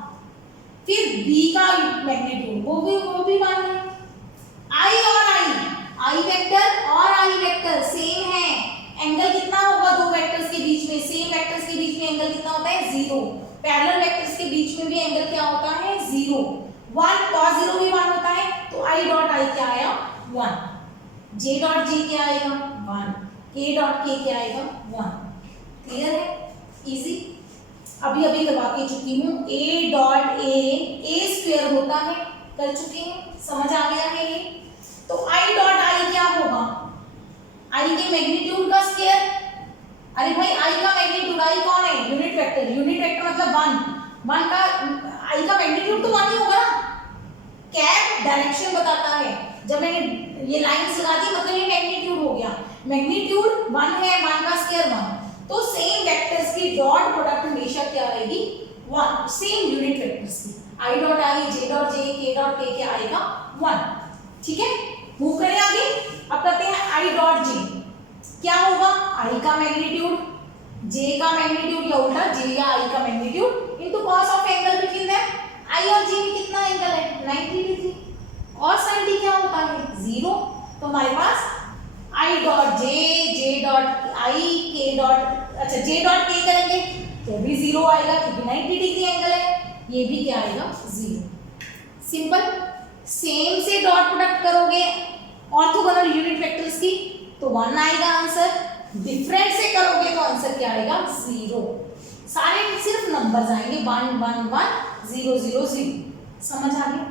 फिर बी का मैग्नीट्यूड, वो भी 1 है। आई और आई वेक्टर और आई वेक्टर सेम है, एंगल कितना होगा दो वेक्टर्स के बीच में, सेम वेक्टर्स के बीच में एंगल कितना होता है, 0। पैरेलल वेक्टर्स के बीच में भी एंगल क्या होता है, 0। 1 cos 0 भी 1 होता है, तो आई डॉट आई क्या आया, 1। जे डॉट जे क्या आएगा, 1। k डॉट k क्या आएगा 1। क्लियर है, इजी, अभी अभी करवा के चुकी हूँ। a डॉट a स्क्वायर होता है, कर चुके हैं, समझ आ गया है ये। तो i डॉट i क्या होगा, i के मैग्नीट्यूड का स्क्वायर। अरे भाई i का मैग्नीट्यूड, i कौन है, यूनिट वेक्टर, यूनिट वेक्टर मतलब 1 का i का मैग्नीट्यूड तो 1 ही होगा ना। कैप डायरेक्शन बताता है, जब मैंने ये लाइंस लगा दी मतलब ये मैग्नीट्यूड हो गया, मैग्नीट्यूड 1 है, 1 का स्क्वायर 1, तो सेम वेक्टर्स की डॉट प्रोडक्ट हमेशा क्या आएगी 1, सेम यूनिट वेक्टर्स की, i dot i, j dot j, k dot k क्या आएगा 1। ठीक है, मूव करें आगे। अब करते हैं i डॉट j, क्या होगा i का मैग्नीट्यूड, j का मैग्नीट्यूड या उल्टा j या i का magnitude into cos of angle between them. i और j में कितना एंगल है 90 डिग्री, cos 90 क्या होता है 0, तो हमारे पास i dot j, j dot i, k dot, अच्छा j डॉट k करेंगे तो भी 0 आएगा क्योंकि 90 डिग्री एंगल है, ये भी क्या आएगा 0। सिंपल, सेम से डॉट प्रोडक्ट करोगे ऑर्थोगोनल यूनिट वेक्टर्स की तो 1 आएगा आंसर, डिफरेंट से करोगे तो आंसर क्या आएगा 0। सारे सिर्फ नंबर्स आएंगे 1 1 1 0 0 0। समझ आ गया,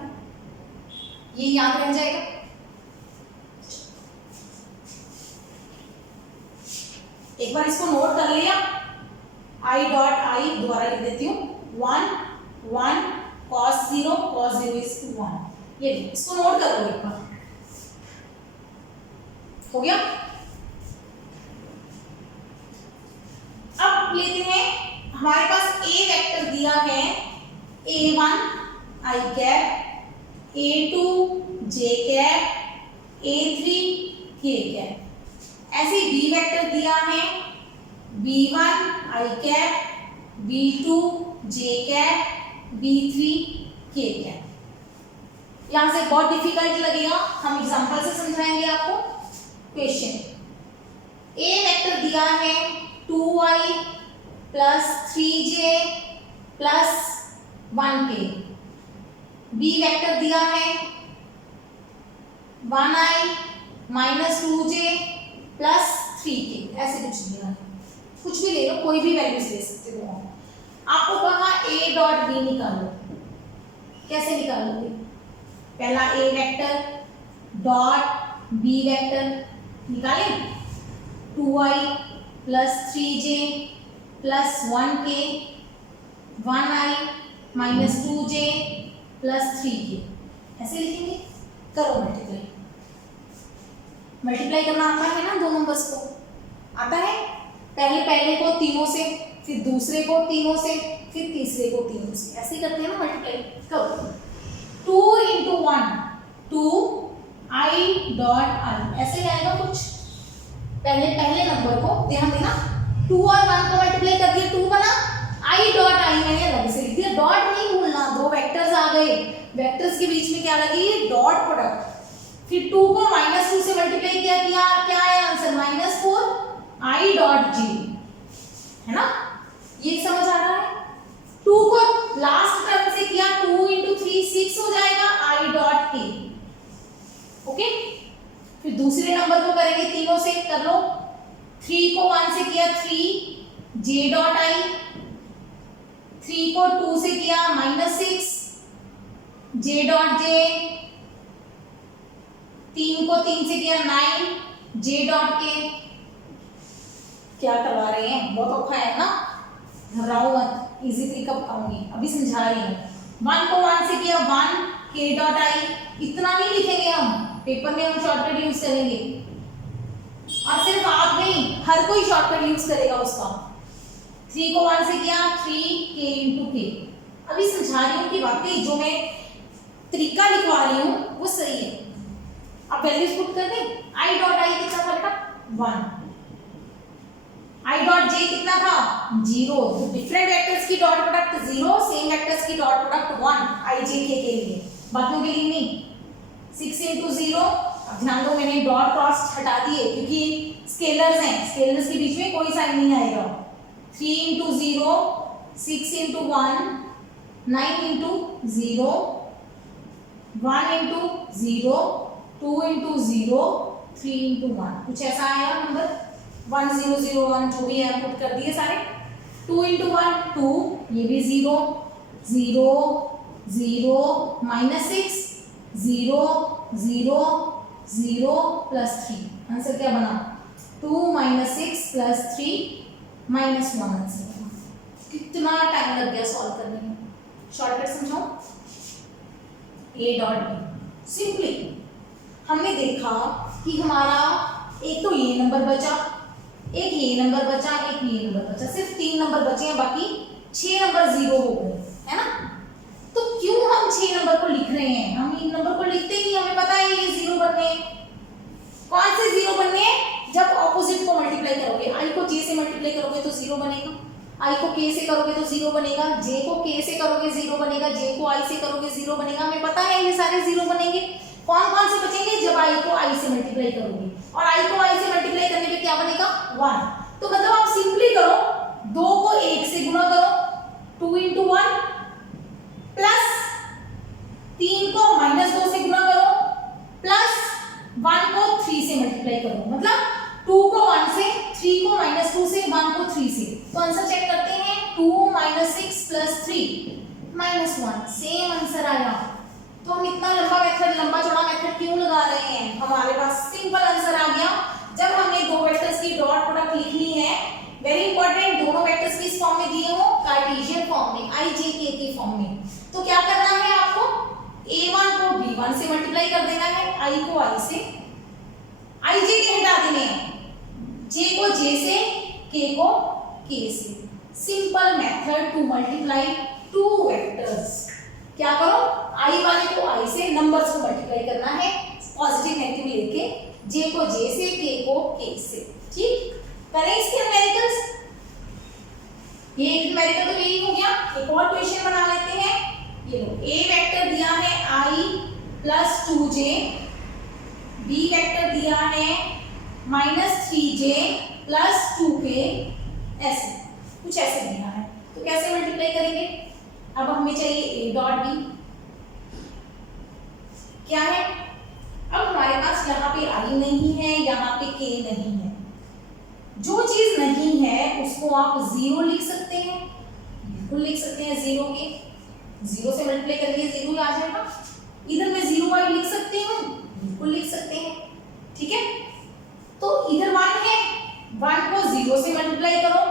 ये याद रह जाएगा। एक बार इसको नोट कर लिया, i डॉट i दोबारा लिख देती हूँ 1 1 cos 0 is 1, ये इसको नोट कर लो एक बार, हो गया। अब लेते हैं, हमारे पास a वेक्टर दिया है a1 i cap, a2 j cap, a3 k cap, ऐसे b वेक्टर दिया है b1 i cap, b2 j cap, b3 k cap. यहां से बहुत डिफिकल्ट लगेगा, हम एग्जांपल से समझाएंगे आपको। क्वेश्चन, a वेक्टर दिया है 2i plus 3j plus 1k, b vector दिया है 1i minus 2j plus 3k, ऐसे कुछ दिया है, कुछ भी ले लो, कोई भी वैल्यूज ले सकते हो। आपको कहा a डॉट b निकालो, कैसे निकालोगे, पहला a vector dot b vector निकालें, 2i plus 3j plus 1k, 1i minus 2j plus 3k, ऐसे लिखेंगे। करो मल्टीप्लाई, मल्टीप्लाई करना आता है ना, दो नंबर्स को आता है, पहले को तीनों से, फिर दूसरे को तीनों से, फिर तीसरे को तीनों से, ऐसे करते हैं ना मल्टीप्लाई। करो 2 इंटू 1 2 i डॉट i, ऐसे आएगा कुछ। पहले नंबर को ध्यान देना, 2 और 1 को मल्टीप्लाई कर दिया 2 बना, i डॉट i मैंने अलग से लिख दिया, डॉट नहीं भूलना, दो वेक्टर्स आ गए, वेक्टर्स के बीच में क्या लगी डॉट प्रोडक्ट, फिर 2 को -2 से मल्टीप्लाई किया, क्या आया आंसर -4 i डॉट j, है ना, ये समझ आ रहा है। 2 को लास्ट टर्म से किया, 2 इंटू 3 6 हो जाएगा i डॉट k, ओके। फिर दूसरे नंबर को करेंगे तीनों से, कर लो, 3 को 1 से किया 3 j डॉट i, 3 को 2 से किया -6 j डॉट j, 3 को 3 से किया 9 j डॉट k। क्या करवा रहे हैं, बहुत औखा है ना, घबराओ मत, इजी तरीका बताऊंगी, अभी समझा रही हूँ। 1 को 1 से किया 1 k डॉट i, इतना नहीं लिखेंगे हम, पेपर में हम शॉर्टकट यूज करेंगे, और सिर्फ आप नहीं, हर कोई शॉर्टकट यूज करेगा उसका। 3 को 1 से किया 3k इंटू k। अभी समझा रही हूँ कि वाकई जो मैं तरीका लिखवा रही हूँ वो सही है। अब वैल्यूज पुट कर दें, i डॉट i कितना था बेटा 1, i डॉट j कितना था 0, डिफरेंट वेक्टर्स की डॉट प्रोडक्ट 0, सेम वेक्टर्स की dot product 1 i j k के लिए, बाकियों के लिए नहीं। 6 इंटू 0, अब ध्यान दो मैंने डॉट क्रॉस हटा दिए क्योंकि स्केलर्स हैं, स्केलर्स के बीच में कोई साइन नहीं आएगा। 3 into 0, 6 into 1, 9 into 0, 1 into 0, 2 into 0, 3 into 1, कुछ ऐसा आया नंबर, 1 0 0 1 जो भी है पुट कर दिए सारे। 2 into 1 2, ये भी 0 0 0 -6 0 0 0 प्लस 3। आंसर क्या बना? 2 - 6 प्लस 3 -1 आंसर बना। कितना टाइम लग गया सॉल्व करने में? शॉर्टकट समझाओ। A डॉट बी सिंपली हमने देखा कि हमारा एक तो ये नंबर बचा, एक ये नंबर बचा, एक ये नंबर बचा, सिर्फ 3 नंबर बचे हैं, बाकी 6 नंबर 0 हो गए, है ना। तो क्यों हम 6 नंबर को लिख रहे हैं? हम इन नंबर को लिखते ही हमें पता है ये 0 बनने हैं। कौन से 0 बनने हैं? जब ऑपोजिट को मल्टीप्लाई करोगे, i को j से मल्टीप्लाई करोगे तो 0 बनेगा, i को k से करोगे तो 0 बनेगा, j को k से करोगे 0 बनेगा, j को i से करोगे 0 बनेगा। हमें पता है ये सारे 0 बनेंगे। कौन कौन से बचेंगे? जब i को i से मल्टीप्लाई करोगे, और i को i से मल्टीप्लाई करने पे क्या बनेगा? 1। तो मतलब आप सिंपली करो, 2 को 1 से गुणा करो, 2 into 1 प्लस 3 को -2 से गुणा करो, प्लस 1 को 3 से मल्टीप्लाई करो, मतलब 2 को 1 से, 3 को -2 से, 1 को 3 से। तो आंसर चेक करते हैं, 2 - 6 प्लस 3 -1, सेम आंसर आया। तो हम इतना लंबा मेथड, लंबा चौड़ा मेथड क्यों लगा रहे हैं? हमारे पास सिंपल आंसर आ गया। जब हमने दो वेक्टर्स की डॉट प्रोडक्ट लिखनी है, वेरी इंपॉर्टेंट, दोनों वेक्टर्स किस फॉर्म में दिए हो? कार्टेशियन फॉर्म में, i j k के फॉर्म में। तो क्या करना है आपको? a1 को b1 से मल्टीप्लाई कर देना है, i को i से, i j के हटा देने हैं, j को j से, k को k से। Simple method to multiply two vectors. क्या करो? i वाले को i से, नंबर्स को मल्टीप्लाई करना है, पॉजिटिव नेगेटिव लेके, j को j से, k को k से। ठीक, करें इसके न्यूमेरिकल्स। ये एक न्यूमेरिकल तो यही हो गया। एक और क्वेश्चन बना लेते हैं। ये लो, a वेक्टर दिया है i plus 2j, b vector दिया है -3j प्लस 2k, ऐसे कुछ ऐसे दिया है। तो कैसे मल्टीप्लाई करेंगे? अब हमें चाहिए a डॉट b। क्या है? अब हमारे पास यहाँ पे i नहीं है, यहाँ पे k नहीं है। जो चीज नहीं है उसको आप 0 लिख सकते हैं, बिल्कुल लिख सकते हैं। 0 के 0 से मल्टीप्लाई करेंगे 0 आ जाएगा। इधर मैं 0 y लिख सकती हूँ, बिल्कुल लिख सकते हैं। ठीक है, तो इधर 1 है, 1 को 0 से मल्टीप्लाई करो,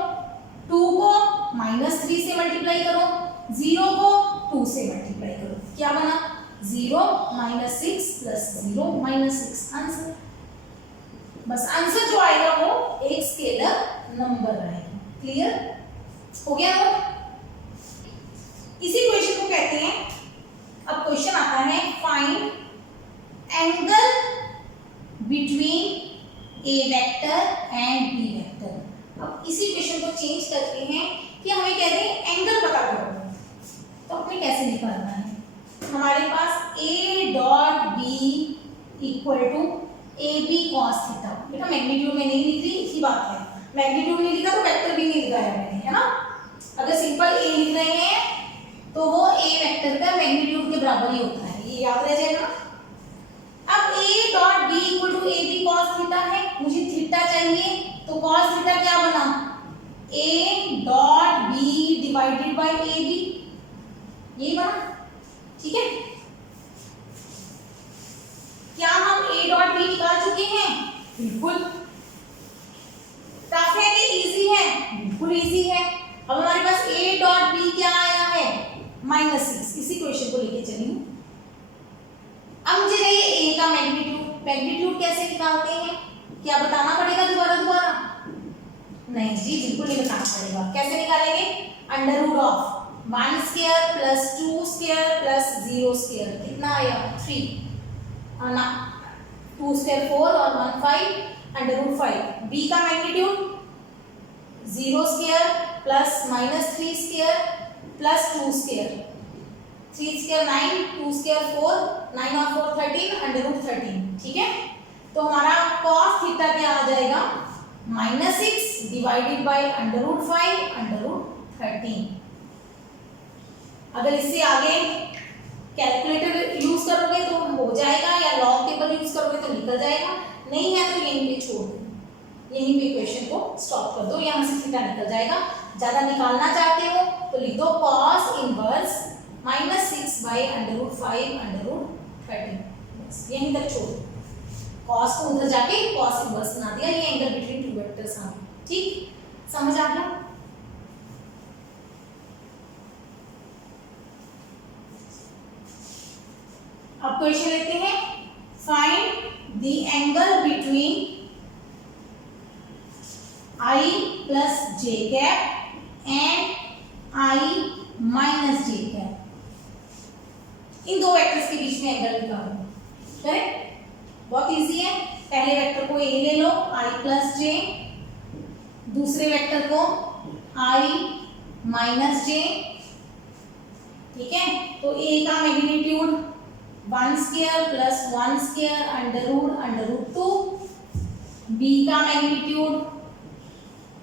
2 को -3 से मल्टीप्लाई करो, 0 को 2 से मल्टीप्लाई करो। क्या बना? 0 - 6 प्लस 0 -6 आंसर। बस आंसर जो आएगा वो एक स्केलर नंबर रहेगा। क्लियर हो गया ना? इसी क्वेश्चन को कहते हैं, अब क्वेश्चन आता है find angle between A vector and B vector. अब इसी क्वेश्चन को चेंज करते हैं कि हमें कहते हैं एंगल पता करो। तो हमें कैसे निकालना है? हमारे पास a dot b equal to AB cos theta. बेटा मैग्नीट्यूड में नहीं लिख रही, इसी बात है। मैग्नीट्यूड नहीं लिखा तो वेक्टर भी नहीं लिखा है मैंने, है ना। अगर सिंपल a लिख रहे हैं तो वो a वेक्टर का मैग्नीट्यूड के बराबर ही होता है, ये याद रह जाएगा। अब a dot b equal to AB cos theta है, मुझे थीटा चाहिए, तो cos थीटा क्या बना? a dot b divided bye AB, यही बना। ठीक है, क्या हम a डॉट b निकाल चुके हैं? बिल्कुल। टफ है कि इजी है? बिल्कुल इजी है। अब हमारे पास a डॉट b क्या आया है? -6। इसी क्वेश्चन को लेके चलिए। अब मुझे चाहिए a का मैग्नीट्यूड। मैग्नीट्यूड कैसे निकालते हैं? क्या बताना पड़ेगा दोबारा? नहीं जी, बिल्कुल नहीं बताना पड़ेगा। कैसे निकालेंगे? Under root of 1 square plus 2 square plus 0 square. कितना आया? 3 ना, 2 स्क्वायर 4 और 1 5, अंडर रूट 5। b का magnitude 0 square plus -3 square plus 2 square, 3 square 9, 2 square 4, 9 और 4 13, अंडर रूट 13। ठीक है, तो हमारा cos थीटा क्या आ जाएगा? -6 divided by under root 5 under root 13। अगर इससे आगे कैलकुलेटर यूज करोगे तो हो जाएगा, या लॉग टेबल यूज करोगे तो निकल जाएगा, नहीं है तो यहीं पे छोड़ दो। यहीं पे क्वेश्चन को स्टॉप कर दो, यहाँ से थीटा निकल जाएगा। ज्यादा निकालना चाहते हो तो लिख दो cos इनवर्स -6/√5/13, बस यहीं तक छोड़। cos को उधर जाके cos इनवर्स बना दिया, ये एंगल बिटवीन टू वेक्टर्स आ गया। ठीक, समझ आ गया? अब क्वेश्चन लेते हैं, find the angle between I plus j cap and I minus j cap, इन दो वेक्टर्स के बीच में एंगल निकालो। करेक्ट, बहुत इजी है। पहले वेक्टर को a ले लो I plus j, दूसरे वेक्टर को I minus j। ठीक है, तो a का magnitude 1 square plus 1 square √√2, b का मैग्नीट्यूड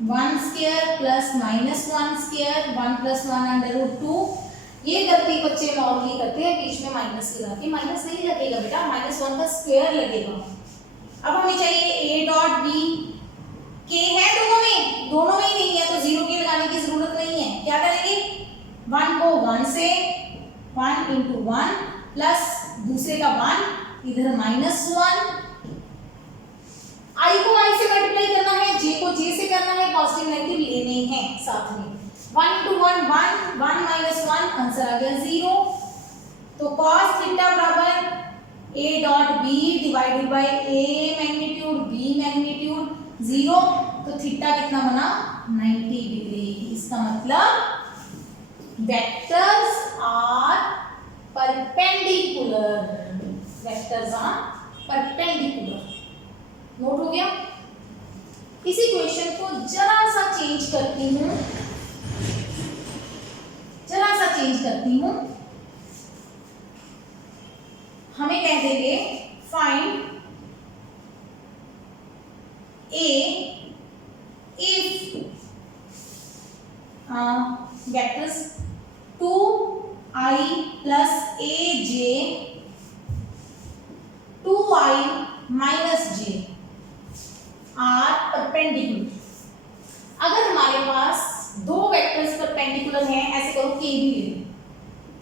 1 स्क्वायर प्लस -1 स्क्वायर 1 + 1 √2। ये गलती बच्चे नॉर्मली करते हैं, बीच में माइनस लगा के। माइनस नहीं लगेगा बेटा, -1 का स्क्वायर लगेगा। अब हमें चाहिए a डॉट b, k है दोनों में ही नहीं है तो 0 के लगाने की जरूरत नहीं है। क्या करेंगे, 1 को 1 से 1 × 1 प्लस दूसरे का 1 इधर -1, i को i से मल्टीप्लाई करना है, j को j से करना है, पॉजिटिव नेगेटिव लेने हैं साथ में। 1 × 1 1, 1 - 1, आंसर आ गया 0। तो cos थीटा बराबर a dot b divided by a magnitude b magnitude 0, तो थीटा कितना बना 90 डिग्री। इसका मतलब vectors are perpendicular, vectors are perpendicular. Note हो गया? इसी क्वेश्चन को जरा सा चेंज करती हूं, हमें कह देंगे find a if vectors 2i plus aj 2i minus j are perpendicular. अगर हमारे पास दो वेक्टर्स परपेंडिकुलर हैं, ऐसे करो k भी ले लो,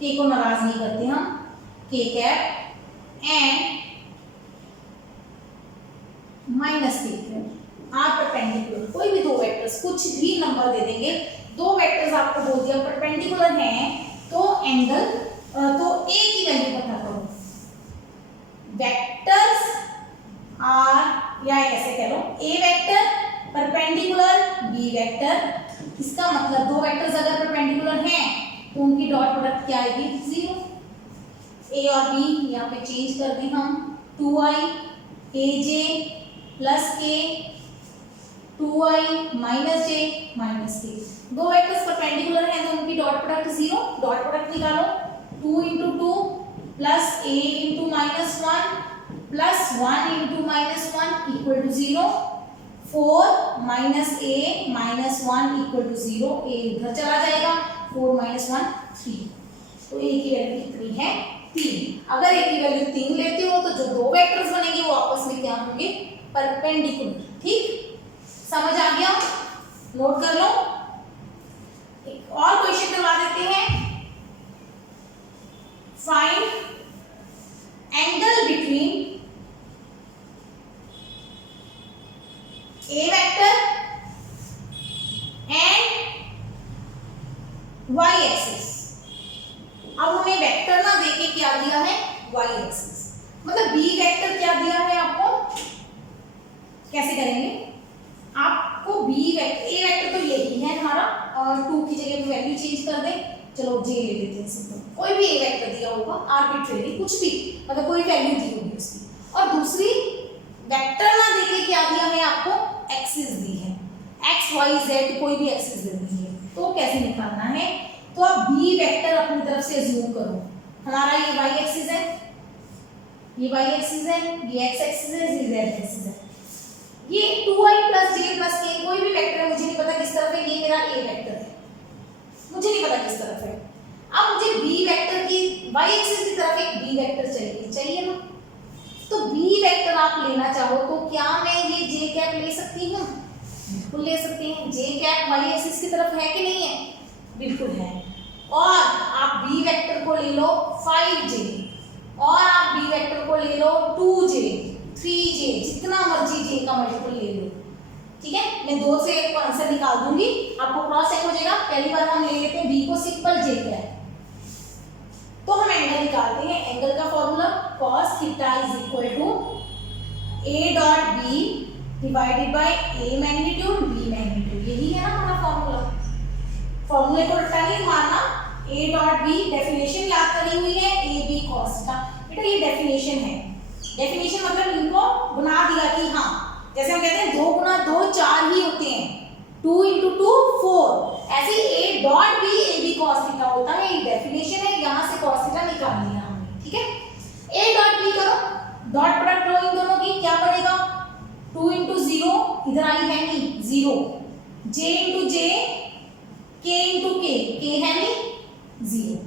k को नाराज नहीं करते हम, k cap and minus k cap are perpendicular. कोई भी दो वेक्टर्स, कुछ भी नंबर दे देंगे, दो वेक्टर्स आपको बोल दिया परपेंडिकुलर हैं, तो एंगल तो a की वैल्यू पता करो। वेक्टर्स आर, या ऐसे कह लो a vector perpendicular b vector. इसका मतलब दो वेक्टर्स अगर परपेंडिकुलर हैं तो उनकी डॉट प्रोडक्ट क्या आएगी 0। a और b यहाँ पे चेंज कर दें हम, 2i aj plus k 2i minus j minus k। दो वेक्टर्स परपेंडिकुलर हैं तो उनकी डॉट प्रोडक्ट 0। डॉट प्रोडक्ट निकालो, 2 × 2 plus a × -1 plus 1 × -1 equal to 0। 4 - a -1 equal to 0। a उधर चला जाएगा, 4 - 1 3। तो a की वैल्यू कितनी है 3। अगर a की वैल्यू 3 लेते हो तो जो दो वेक्टर्स बनेंगे वो आपस में क्या होंगे परपेंडिकुलर। ठीक, समझ आ गया? नोट कर लो। एक और क्वेश्चन करवा देते हैं, find angle between a vector and y axis. अब हमें वेक्टर ना देके क्या दिया है y एक्सिस, मतलब b वेक्टर क्या दिया है आपको, कैसे करेंगे? आपको b वेक्टर, a वेक्टर तो यही है हमारा, और 2 की जगह पे वैल्यू चेंज कर दें, चलो j ले लेते हैं सिंपल। कोई भी a वेक्टर दिया होगा आर्बिट्रेरी, कुछ भी, मतलब कोई वैल्यू दी होगी उसकी, और दूसरी वेक्टर ना देके क्या दिया है आपको एक्सिस दी है, x y z कोई भी एक्सिस दे दी है। तो कैसे निकालना है, तो आप b वेक्टर अपनी तरफ से अज्यूम करो। हमारा ये y एक्सिस है, ये y एक्सिस है, ये x एक्सिस है, ये z एक्सिस है। ये 2i + j + k कोई भी वेक्टर है, मुझे नहीं पता किस तरफ है, ये मेरा a वेक्टर है, मुझे नहीं पता किस तरफ है। अब मुझे b वेक्टर की y एक्सिस की तरफ एक b वेक्टर चाहिए ना, तो बी वेक्टर आप लेना चाहो तो क्या मैं ये जे कैप ले सकती हूँ? बिल्कुल ले सकती हैं। जे कैप वाई एक्सिस की तरफ है कि नहीं है? बिल्कुल है। और आप बी वेक्टर को ले लो 5j और आप बी वेक्टर को ले लो 2j 3j, जितना मर्जी जे का मल्टीपल ले लो। ठीक है, मैं 2 से एक आंसर निकाल दूंगी, आपको क्रॉस चेक हो जाएगा। पहली बार हम ले लेते हैं बी को सिंपल जे कैप। तो हम एंगल निकालते हैं। एंगल का formula cos theta is equal to a dot b divided by a magnitude b magnitude. यही है ना हमारा फॉर्मूला। फॉर्मूले को रट्टा नहीं मारना। a डॉट b डेफिनेशन याद करी हुई है a b cos थीटा। बेटा ये डेफिनेशन है। डेफिनेशन मतलब इनको बना दिया कि हाँ, जैसे हम कहते हैं 2 गुना 2 4 ही होते हैं, 2 into 2 4, ऐसे a dot b a b cos theta होता है। ये डेफिनेशन है, यहाँ से cos थीटा निकाल लिया हमने। ठीक है, a डॉट b करो, डॉट प्रोडक्ट लो इन दोनों की, क्या बनेगा? 2 into 0, इधर आई है नहीं 0, j into j, k into k है नहीं 0,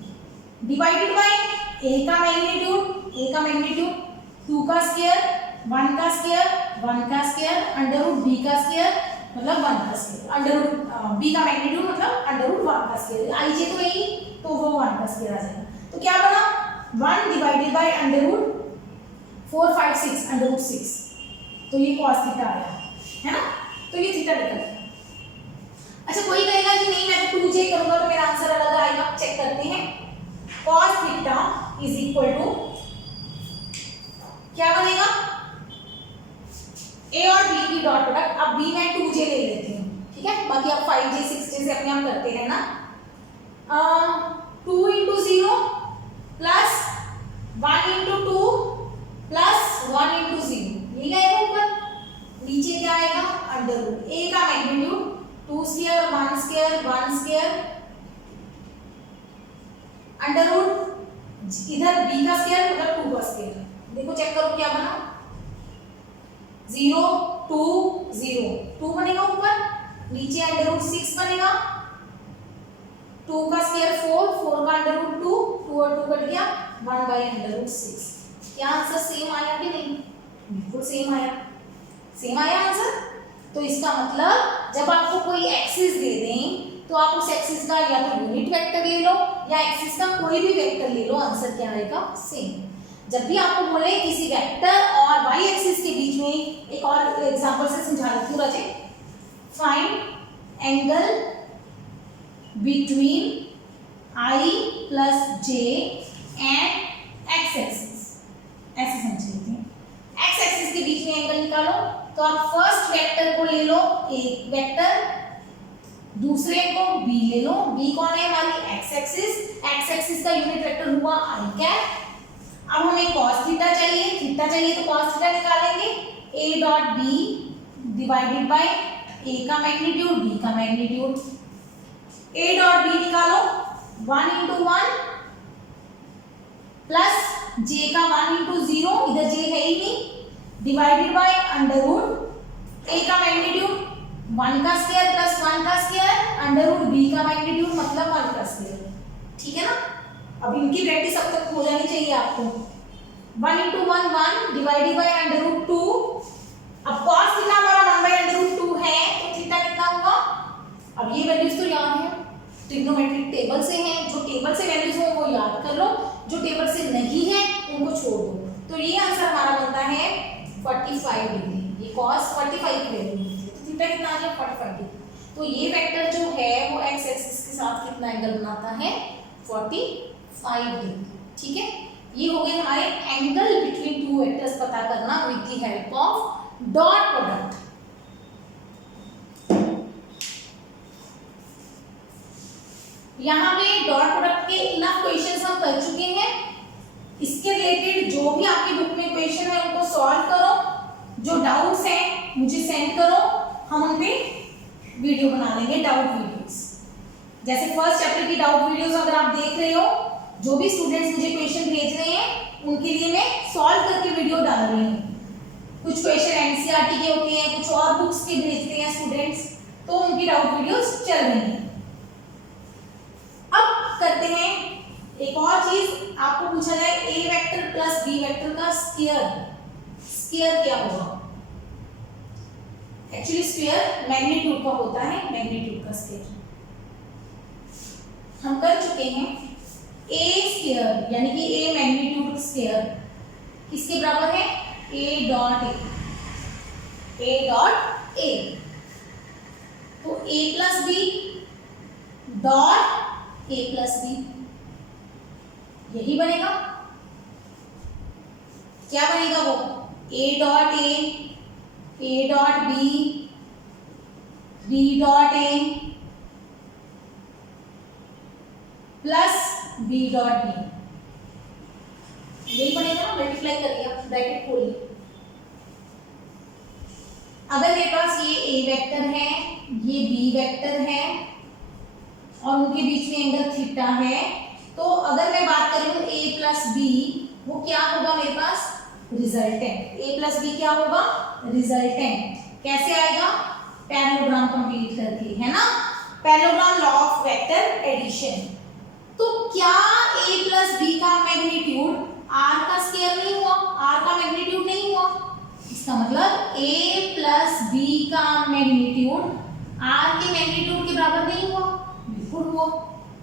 डिवाइडेड बाय a का मैग्नीट्यूड 2 का स्क्वायर 1 का स्क्वायर 1 का स्क्वायर अंडर रूट b का स्क्वायर मतलब 1 का स्क्वायर, अंडर रूट b का मैग्नीट्यूड मतलब अंडर रूट 1 का स्क्वायर। आई जे तो नहीं, तो वो 1 का स्क्वायर आ जाएगा। तो क्या बना? 1 divided by under root 4 5 6 under root 6। तो ये cos थीटा आया है ना, तो ये थीटा निकल गया। अच्छा, कोई कहेगा कि नहीं मैं तो 2j करूंगा तो मेरा आंसर अलग आएगा। चेक करते हैं। cos theta is equal to क्या बनेगा? a और b की डॉट प्रोडक्ट। अब b मैं 2j ले लेती हूँ। ठीक है, बाकी आप 5j 6j से अपने आप करते हैं ना। 2 into 0 plus 1 into 2 plus 1 into 0, ये आएगा ऊपर। नीचे क्या आएगा? अंडर रूट a का magnitude 2 square 1 square 1 square under root इधर b का स्क्वायर मतलब 2 का स्क्वायर। देखो चेक करो क्या बना? 0 2 0, 2 बनेगा ऊपर, नीचे अंडर रूट 6 बनेगा, 2 का स्क्वायर 4, 4 का अंडर रूट 2, 2 और 2 कट गया, 1 बाय अंडर रूट 6। क्या आंसर सेम आया कि नहीं? बिल्कुल सेम आया। सेम आया आंसर। तो इसका मतलब जब आपको कोई एक्सिस दे दें तो आप उस एक्सिस का या तो यूनिट वेक्टर ले लो या एक्सिस का कोई भी वेक्टर ले लो, आंसर क्या आएगा? सेम। जब भी आपको बोले किसी वेक्टर और वाई एक्सिस के बीच में, एक और एग्जांपल से समझा देती हूँ Raje. Find angle between I plus J and X axis, ऐसे समझ लेते हैं। एक्स एक्सिस के बीच में एंगल निकालो तो आप फर्स्ट वेक्टर को ले लो एक वेक्टर, दूसरे को बी ले लो। बी कौन है? हमारी एक्स एक्सिस। एक्स एक्सिस का यूनिट वेक्टर हुआ आई कैप। अब हमें cos थीटा चाहिए, तो cos थीटा निकालेंगे। a dot b divided by a का मैग्नीट्यूड b का मैग्नीट्यूड। a डॉट b निकालो 1 into 1 प्लस j का 1 into 0, इधर j है ही नहीं, divided by under root a का मैग्नीट्यूड 1 का स्क्वायर प्लस 1 का स्क्वायर अंडर रूट b का मैग्नीट्यूड मतलब 1 का स्क्वायर। ठीक है ना? अब इनकी प्रैक्टिस अब तक हो जानी चाहिए आपको। 1 into 1 1 divided by under root 2। अब cos थीटा हमारा 1 बाय अंडर रूट 2 है तो थीटा कितना होगा? अब ये वैल्यूज तो याद है, ट्रिग्नोमेट्रिक टेबल से हैं, जो टेबल से वैल्यूज हो वो याद कर लो, जो टेबल से नहीं है उनको छोड़ दो। तो ये आंसर हमारा बनता है 45 डिग्री। ये cos 45 की वैल्यू है, तो थीटा कितना आ गया? 45 डिग्री। तो ये वेक्टर जो है वो एक्स एक्सिस के साथ कितना एंगल बनाता है? 45 डिग्री। ठीक है, ये हो गए हमारे एंगल बिटवीन टू वेक्टर्स पता करना with the help of dot product. यहाँ पे डॉट प्रोडक्ट के इनफ क्वेश्चंस हम कर चुके हैं। इसके रिलेटेड जो भी आपकी बुक में क्वेश्चन है उनको सॉल्व करो, जो डाउट्स हैं मुझे सेंड करो, हम उन पे वीडियो बना लेंगे, डाउट वीडियोस। जैसे फर्स्ट चैप्टर की डाउट वीडियोस अगर आप देख रहे हो, जो भी स्टूडेंट्स मुझे क्वेश्चन भेज रहे हैं उनके लिए मैं सॉल्व करके वीडियो डाल रही हूँ। कुछ क्वेश्चन एनसीईआरटी के होते हैं, कुछ और बुक्स के भेजते हैं स्टूडेंट्स, तो उनकी डाउट वीडियोस चल रही हैं। अब करते हैं एक और चीज, आपको पूछा जाए ए वेक्टर प्लस बी वेक्टर का स्क्वायर स्क्वायर क्या होगा? एक्चुअली स्क्वायर मैग्नीट्यूड का होता है, मैग्नीट्यूड का स्क्वायर। हम कर चुके हैं ए स्क्वायर यानी कि ए मैग्नीट्यूड स्क्वायर किसके बराबर है? A dot A, A dot A. तो A plus B dot A plus B, यही बनेगा। क्या बनेगा वो? A dot A dot B, B dot A plus B dot B, यही बनेगा। मल्टीप्लाई कर लिया, ब्रैकेट खोल ली। अगर मेरे पास ये ए वेक्टर है, ये बी वेक्टर है और उनके बीच में एंगल थीटा है, तो अगर मैं बात करूं ए प्लस बी, वो क्या होगा मेरे पास? रिजल्टेंट। ए प्लस बी क्या होगा? रिजल्टेंट। कैसे आएगा? पैरेललोग्राम कंप्लीट करके, है ना? Parallelogram law of vector addition. तो क्या ए प्लस बी का मैग्नीट्यूड आर का स्क्वायर नहीं हुआ? आर का मैग्नीट्यूड नहीं हुआ? इसका मतलब ए प्लस बी का मैग्नीट्यूड आर के मैग्नीट्यूड के बराबर नहीं हुआ? बिल्कुल हुआ।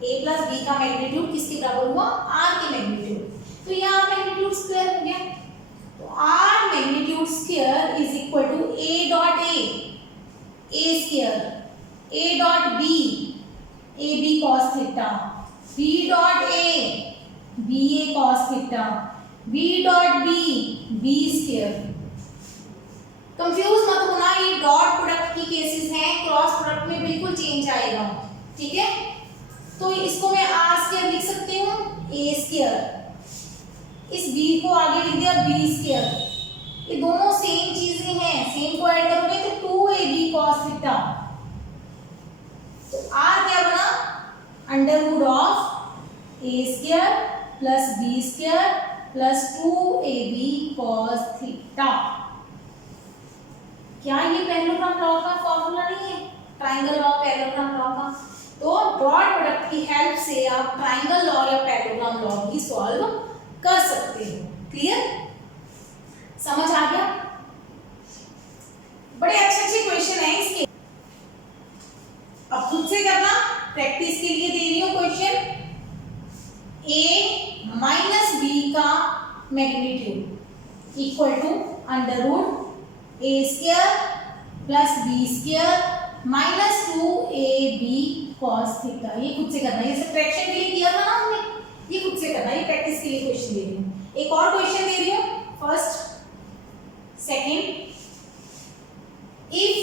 ए प्लस बी का मैग्नीट्यूड किसके बराबर हुआ? आर के मैग्नीट्यूड। तो यहाँ मैग्नीट्यूड स्क्वायर हो गया। तो R magnitude square is equal to A dot A square, A dot B, A B cos theta, B dot A, B A cos theta, B dot B, B square. Confuse मत होना, ये dot product की cases हैं, cross product में बिल्कुल change आएगा, ठीक है? तो इसको मैं आर स्क्वायर लिख सकती हूँ, ए स्क्वायर, इस बी को आगे लिख दिया बी स्क्वायर। ये दोनों सेम चीजें हैं, सेम को ऐड करोगे तो 2ab cos थीटा। तो आर क्या बना? Under root of A square plus B square plus 2ab cos theta. क्या ये पैरेललोग्राम लॉ का फॉर्मूला नहीं है? ट्रायंगल लॉ, पैरेललोग्राम लॉ का। तो डॉट प्रोडक्ट की हेल्प से आप ट्रायंगल लॉ या पैरेललोग्राम लॉ भी सॉल्व कर सकते हो। क्लियर? समझ आ गया? बड़े अच्छे क्वेश्चन हैं इसके। अब खुद से करना, प्रैक्टिस के लिए दे रही हूं क्वेश्चन। a माइनस बी का magnitude equal to under root A square plus B square minus 2ab cos theta. ये खुद से करना है, ये सब्ट्रैक्शन के लिए किया था ना हमने, ये खुद से करना है। ये प्रैक्टिस के लिए क्वेश्चन दे रही हूँ। एक और क्वेश्चन दे रही हूँ, first second. If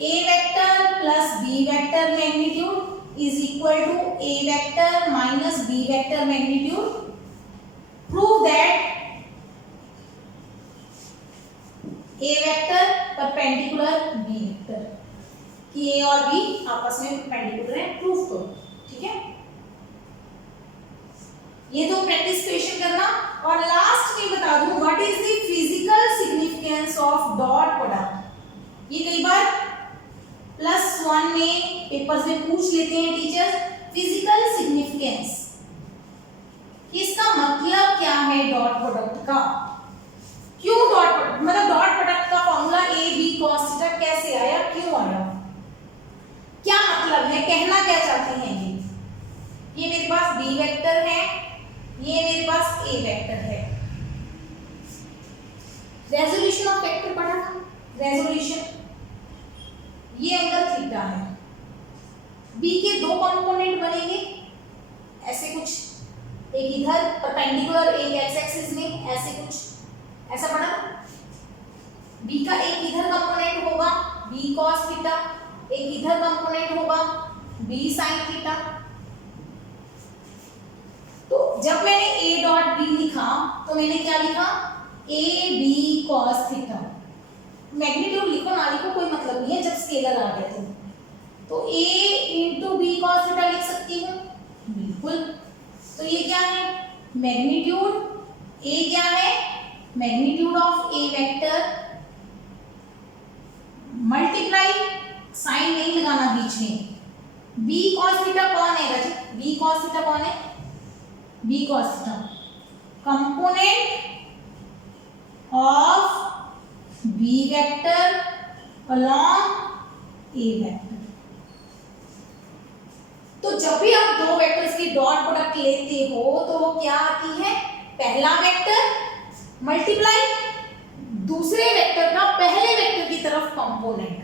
a vector plus b vector magnitude is equal to a vector minus b vector magnitude, prove that a vector perpendicular b vector, कि a और b आपस में परपेंडिकुलर है, प्रूव करो। ठीक है? ये तो प्रैक्टिस क्वेश्चन करना। और लास्ट में बता दूं what is the physical significance of dot product. ये कई बार +1 में पेपर्स में पूछ लेते हैं टीचर, फिजिकल सिग्निफिकेंस, इसका मतलब क्या है डॉट प्रोडक्ट का? क्यों डॉट प्रोडक्ट, मतलब डॉट प्रोडक्ट का formula A B cos theta कैसे आया, क्यों आया, क्या मतलब है, कहना क्या चाहते हैं? ये मेरे पास बी वेक्टर है, ये मेरे पास ए वेक्टर है। रेजोल्यूशन ऑफ वेक्टर पढ़ा था, रेजोल्यूशन, ये एंगल थीटा है। बी के दो कंपोनेंट बनेंगे ऐसे कुछ, एक इधर परपेंडिकुलर, एक एक्स एक्सिस में, ऐसे कुछ, ऐसा पढ़ा। बी का एक इधर कंपोनेंट होगा बी cos थीटा, एक इधर कंपोनेंट होगा बी sin थीटा। तो जब मैंने a डॉट b लिखा तो मैंने क्या लिखा? a b cos theta. Magnitude लिखो ना लिखो कोई मतलब नहीं है, जब स्केलर आ गया तो a into B cos theta लिख सकती हूँ, बिल्कुल। तो ये क्या है? मैग्नीट्यूड a क्या है? Magnitude of a vector multiply, sign नहीं लगाना बीच में, b cos थीटा कौन है रजत? b cos थीटा कौन है? b cos theta component of B vector along A vector. तो जब भी आप दो वेक्टर्स की डॉट प्रोडक्ट लेते हो तो वो क्या आती है, पहला वेक्टर मल्टीप्लाई दूसरे वेक्टर का पहले वेक्टर की तरफ कंपोनेंट।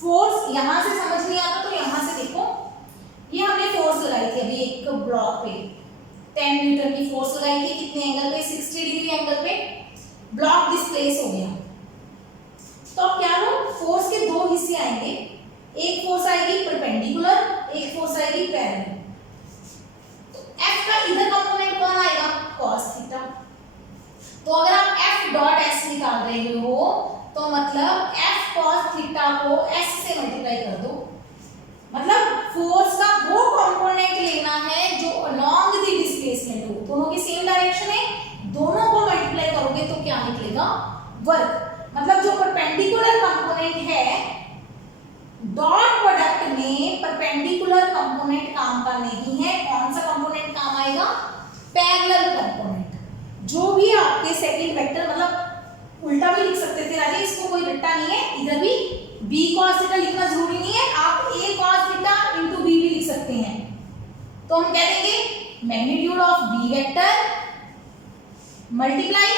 फोर्स यहां से समझ नहीं आता तो यहां से देखो, ये हमने फोर्स लगाई थी अभी एक ब्लॉक पे 10 न्यूटन की फोर्स लगाई थी, कितने एंगल पे, 60 डिग्री एंगल पे ब्लॉक डिस्प्लेस हो गया। तो अब क्या लो, फोर्स के दो हिस्से आएंगे, एक फोर्स आएगी परपेंडिकुलर, एक फोर्स आएगी पैरेलल। तो F का इधर कंपोनेंट कौन आएगा, cos थीटा। तो अगर आप F डॉट S निकाल रहे हो तो मतलब F cos थीटा को S से मल्टीप्लाई कर दो, मतलब फोर्स का वो कंपोनेंट लेना है जो अलोंग द डिस्प्लेसमेंट हो, दोनों की सेम डायरेक्शन है, दोनों को मल्टीप्लाई करोगे तो क्या निकलेगा, वर्क। मतलब जो परपेंडिकुलर कंपोनेंट है डॉट प्रोडक्ट में, परपेंडिकुलर कंपोनेंट काम का नहीं है, कौन सा कंपोनेंट काम आएगा, पैरेलल कंपोनेंट। जो भी आपके सेकंड वेक्टर, मतलब उल्टा भी लिख सकते थे राजे, इसको कोई रट्टा नहीं है, इधर भी b cos थीटा लिखना जरूरी नहीं है, आप a cos theta into b भी लिख सकते हैं। तो हम कह देंगे magnitude of b vector multiply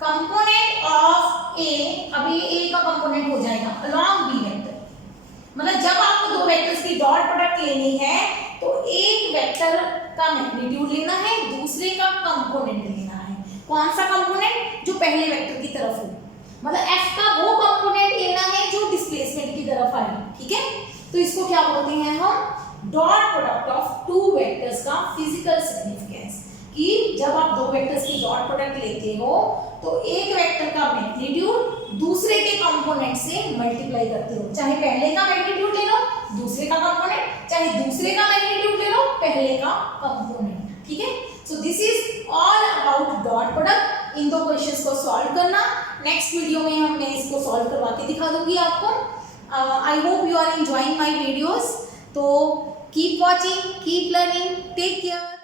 component of a, अभी a का कंपोनेंट हो जाएगा अलोंग b वेक्टर। मतलब जब आपको दो वेक्टर्स की डॉट प्रोडक्ट लेनी है तो एक वेक्टर का मैग्नीट्यूड लेना है, दूसरे का कंपोनेंट लेना है। कौन सा कंपोनेंट, जो पहले वेक्टर की तरफ हो, मतलब f का वो कंपोनेंट लेना है जो डिस्प्लेसमेंट की तरफ आए, ठीक है। तो इसको क्या बोलते हैं हम, dot product of two vectors का फिजिकल सिग्निफिकेंस। कि जब आप दो वेक्टर्स की डॉट प्रोडक्ट लेते हो तो एक वेक्टर का मैग्नीट्यूड दूसरे के कंपोनेंट से मल्टीप्लाई करते हो, चाहे पहले का मैग्नीट्यूड ले लो दूसरे का कंपोनेंट, चाहे दूसरे का मैग्नीट्यूड ले लो पहले का कंपोनेंट, ठीक है। So this is all about dot product. इन दो क्वेश्चंस को सॉल्व करना, नेक्स्ट वीडियो में मैं इसको सॉल्व करवा के दिखा दूंगी आपको। I hope you are enjoying my videos. तो keep watching, keep learning, take care.